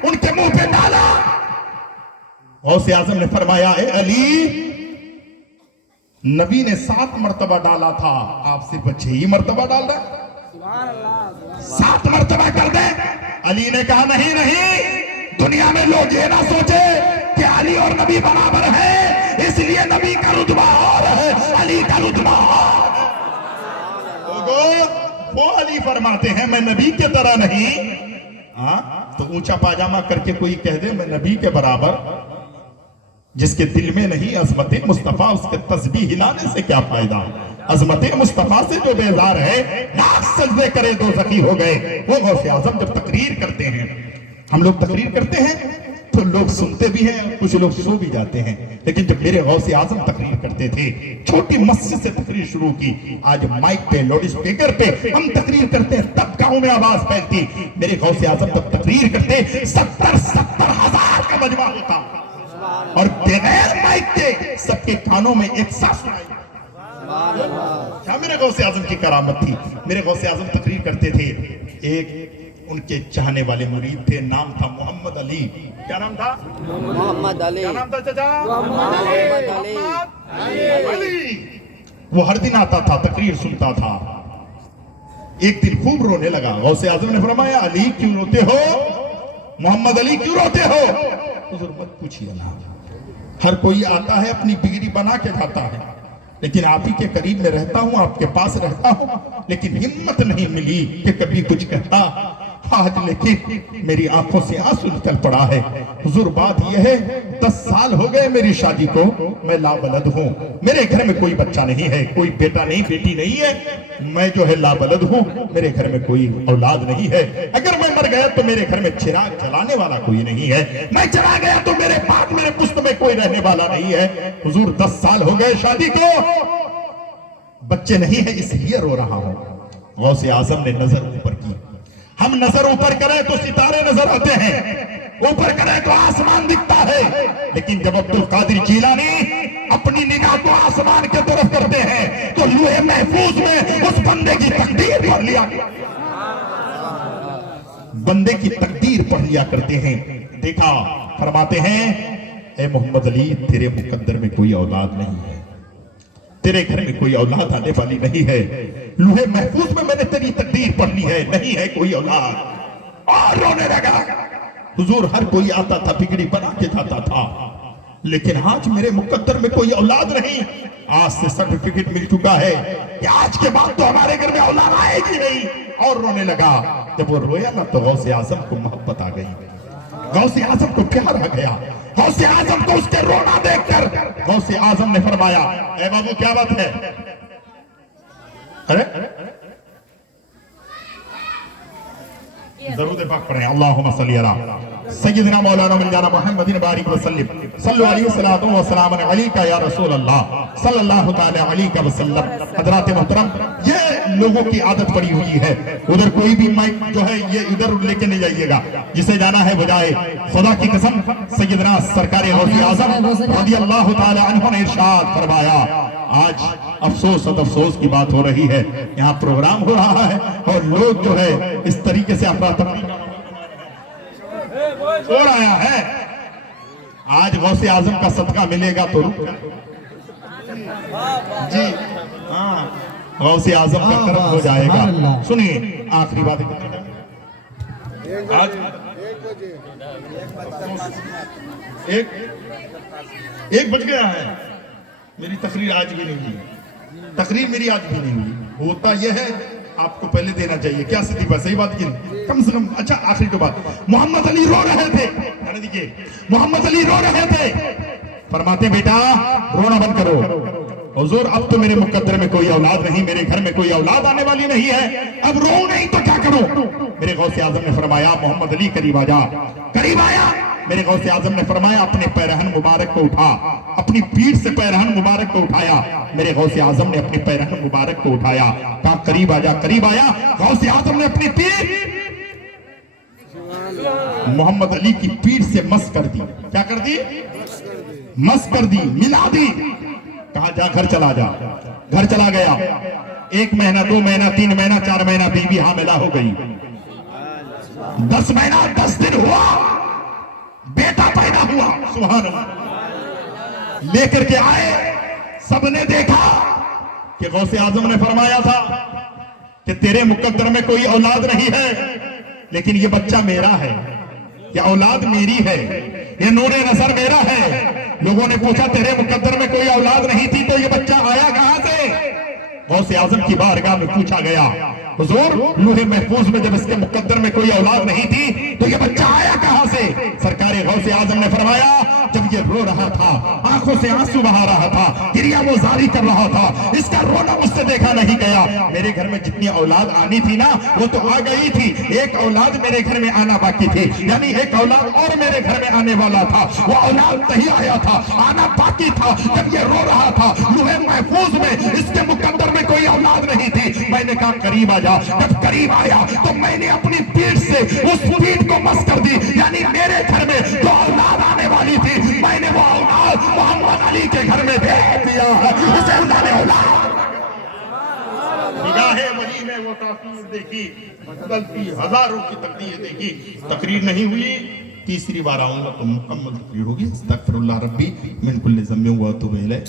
उनके मुंह पे डाला। गौसे आजम ने फरमाया ए अली, नबी ने 7 मरतबा डाला था, आप सिर्फ 6 ही मरतबा डाल रहे। 7 मरतबा कर दे। अली ने कहा नहीं, दुनिया में लोग ये ना सोचे कि अली और नबी बराबर है, इसलिए नबी का रुतबा और है, अली का रुतबा और है। वो अली फरमाते हैं मैं नबी के तरह नहीं। तो ऊंचा पाजामा करके कोई कह दे मैं नबी के बराबर, जिसके दिल में नहीं अज़मत मुस्तफा, उसके तस्बीह हिलाने से क्या फायदा? अज़मत मुस्तफा से जो बेजार है लाख सजदे करे दो ज़खी हो गए। वो गौसे आज़म जब तकरीर करते हैं, हम लोग तकरीर करते हैं तो लोग सुनते भी हैं, कुछ लोग सो भी जाते हैं, लेकिन जब मेरे गौसे आज़म तकरीर करते थे, छोटी मस्जिद से तकरीर शुरू की, आज माइक पे लाउड स्पीकर पे हम तकरीर करते हैं, तब गाँव में आवाज फैलती। मेरे गौसे आज़म जब तकरीर करते 70 हजार का मजमा होता और बगैर माइक के सबके कानों में एक साथ सुनाई। क्या मेरे गौसे आजम की करामत थी। मेरे गौसे आजम तकरीर करते थे, एक उनके चाहने वाले मुरीद थे, नाम था मोहम्मद अली। क्या नाम था? मोहम्मद अली। क्या नाम था चाचा? मोहम्मद अली। वो हर दिन आता था, तकरीर सुनता था। एक दिन खूब रोने लगा। गौसे आजम ने फरमाया अली क्यों रोते हो? मोहम्मद अली क्यों रोते हो? हुजूर मत पूछिए ना, हर कोई आता है अपनी बिगड़ी बना के खाता है, लेकिन आप ही के करीब में रहता हूं, आपके पास रहता हूं, लेकिन हिम्मत नहीं मिली कि कभी कुछ कहता। आज लेकिन मेरी आंखों से आंसू निकल पड़ा है। हुजूर बात यह है 10 साल हो गए मेरी शादी को, मैं लाबलद हूं, मेरे घर में कोई बच्चा नहीं है, कोई बेटा नहीं बेटी नहीं है, मैं जो है लाबलद हूं, मेरे घर में कोई औलाद नहीं है। अगर मैं मर गया तो मेरे घर में चिराग जलाने वाला कोई नहीं है, मैं चला गया तो मेरे बाद मेरे पुश्त में कोई रहने वाला नहीं है। हुजूर 10 साल हो गए शादी को, बच्चे नहीं है, इसलिए रो रहा हूं। गौसे आजम ने नजर ऊपर की। हम नजर ऊपर करें तो सितारे नजर आते हैं, ऊपर करें तो आसमान दिखता है, लेकिन जब अब्दुल कादिर जीलानी अपनी निगाह को आसमान की तरफ करते हैं तो लौहे महफूज में उस बंदे की तकदीर पढ़ लिया, बंदे की तकदीर पढ़ लिया करते हैं। देखा, फरमाते हैं ए मोहम्मद अली, तेरे मुकद्दर में कोई औलाद नहीं है, तेरे घर में कोई औलाद आने वाली नहीं है, लौहे महफूज में मैंने तेरी तकदीर पढ़ ली है, नहीं है कोई औलाद। और रोने लगा। हुजूर हर कोई आता था, बिगड़ी बना के जाता था, लेकिन आज मेरे मुकद्दर में कोई औलाद नहीं। आज से सर्टिफिकेट मिल चुका है कि आज के बाद तो हमारे घर में औलाद आएगी नहीं। और रोने लगा। जब वो रोया ना तो गौसे आजम को मोहब्बत आ गई, गौसे आजम को प्यार आ गया। गौसे आजम को उसके रोना देखकर गौसे आजम ने फरमाया ए बाबू क्या बात है? अरे दरूद पाक पढ़ें, अल्लाहुम्मा सल्ली अला सय्यिदना मौलाना मौलाना मुहम्मदिन बारिक वसल्लम सल्लल्लाहु अलैहि वसल्लम व सलाम अलैका या रसूल अल्लाह सल्लल्लाहु तआला अलैहि वसल्लम। हजरात मोहतरम, ये लोगों की आदत पड़ी हुई है, उधर कोई भी माइक जो है ये इधर लेके नहीं जाइएगा, जिसे जाना है बजाए। खुदा की कसम, सय्यदना सरकार गौसे आजम रज़ियल्लाहु तआला अन्हु ने इरशाद फरमाया آج افسوس کی بات ہو رہی ہے، یہاں پروگرام ہو رہا ہے اور لوگ جو ہے اس طریقے سے افراتفری ہو رہا ہے۔ آج غوث اعظم کا صدقہ ملے گا تو رک جی ہاں غوث اعظم کا کرم ہو جائے گا۔ سنیے آخری بات آج ایک بج گیا ہے، میری تقریر آج بھی نہیں ہوئی، تقریر میری آج بھی نہیں ہوئی۔ ہوتا یہ ہے آپ کو پہلے دینا چاہیے، کیا صدیق بھائی صحیح بات کی کم سے کم۔ اچھا آخری تو بات، محمد علی رو رہے تھے، دیکھیے محمد علی رو رہے تھے، فرماتے بیٹا رونا بند کرو حضور، اب تو میرے مقدر میں کوئی اولاد نہیں، میرے گھر میں کوئی اولاد آنے والی نہیں ہے، اب رو نہیں تو کیا کروں؟ میرے غوث اعظم نے فرمایا محمد علی قریب آ جا، قریب آیا۔ میرے غوث اعظم نے فرمایا اپنے پیرہن مبارک کو اٹھا، اپنی پیٹھ سے پیرہن مبارک کو اٹھایا۔ میرے غوث اعظم نے اپنی پیرہن مبارک کو اٹھایا، کہا قریب آ جا، قریب آیا۔ غوث اعظم نے اپنی پیٹھ محمد علی کی پیٹھ سے مس کر دی۔ کیا کر دی؟ مس کر دی، ملا دی۔ کہا جا گھر چلا جا، گھر چلا گیا۔ 1 مہینہ 2 مہینہ 3 مہینہ 4 مہینہ بیوی حاملہ ہو گئی، 10 مہینہ 10 دن ہوا بیٹا پیدا ہوا۔ سبحان اللہ، لے کر کے آئے، سب نے دیکھا کہ غوث اعظم نے فرمایا تھا کہ تیرے مقدر میں کوئی اولاد نہیں ہے، لیکن یہ بچہ میرا ہے، یہ اولاد میری ہے، یہ نور نظر میرا ہے۔ لوگوں نے پوچھا تیرے مقدر میں کوئی اولاد نہیں تھی تو یہ بچہ آیا کہاں سے؟ غوث اعظم کی بارگاہ میں پوچھا گیا حضور لوح محفوظ میں جب اس کے مقدر میں کوئی اولاد نہیں تھی تو یہ بچہ آیا کہاں سے؟ سرکار غوث اعظم نے فرمایا جب یہ رو رہا تھا، آنکھوں سے آنسو بہا رہا تھا، گریہ وہ زاری کر رہا تھا، اس کا رونا مجھ سے دیکھا نہیں گیا۔ میرے گھر میں جتنی اولاد آنی تھی نا وہ تو آ گئی تھی، ایک اولاد میرے گھر میں آنا باقی تھی، یعنی ایک اولاد اور میرے گھر میں آنے والا تھا، وہ اولاد نہیں آیا تھا، آنا باقی تھا۔ جب یہ رو رہا تھا لوح محفوظ میں اس کے مقدر میں کوئی اولاد نہیں تھی، میں نے کہا قریب آ جا۔ جب قریب آیا تو میں نے اپنی پیٹھ سے اس پیٹھ کو مس کر دی، یعنی میرے گھر میں جو اولاد آنے والی تھی میں نے وہ اولاد محمد علی کے گھر میں بھیج دیا ہے۔ اسے اللہ نے اولاد نگاہ وحی میں وہ تاثیر دیکھی، بدلتی ہزاروں کی تقدیر دیکھی۔ تقریر نہیں ہوئی، تیسری بار آؤں گا تو مکمل تقریر ہوگی۔ استغفر اللہ ربی من کل ذنب و اتوب الیہ۔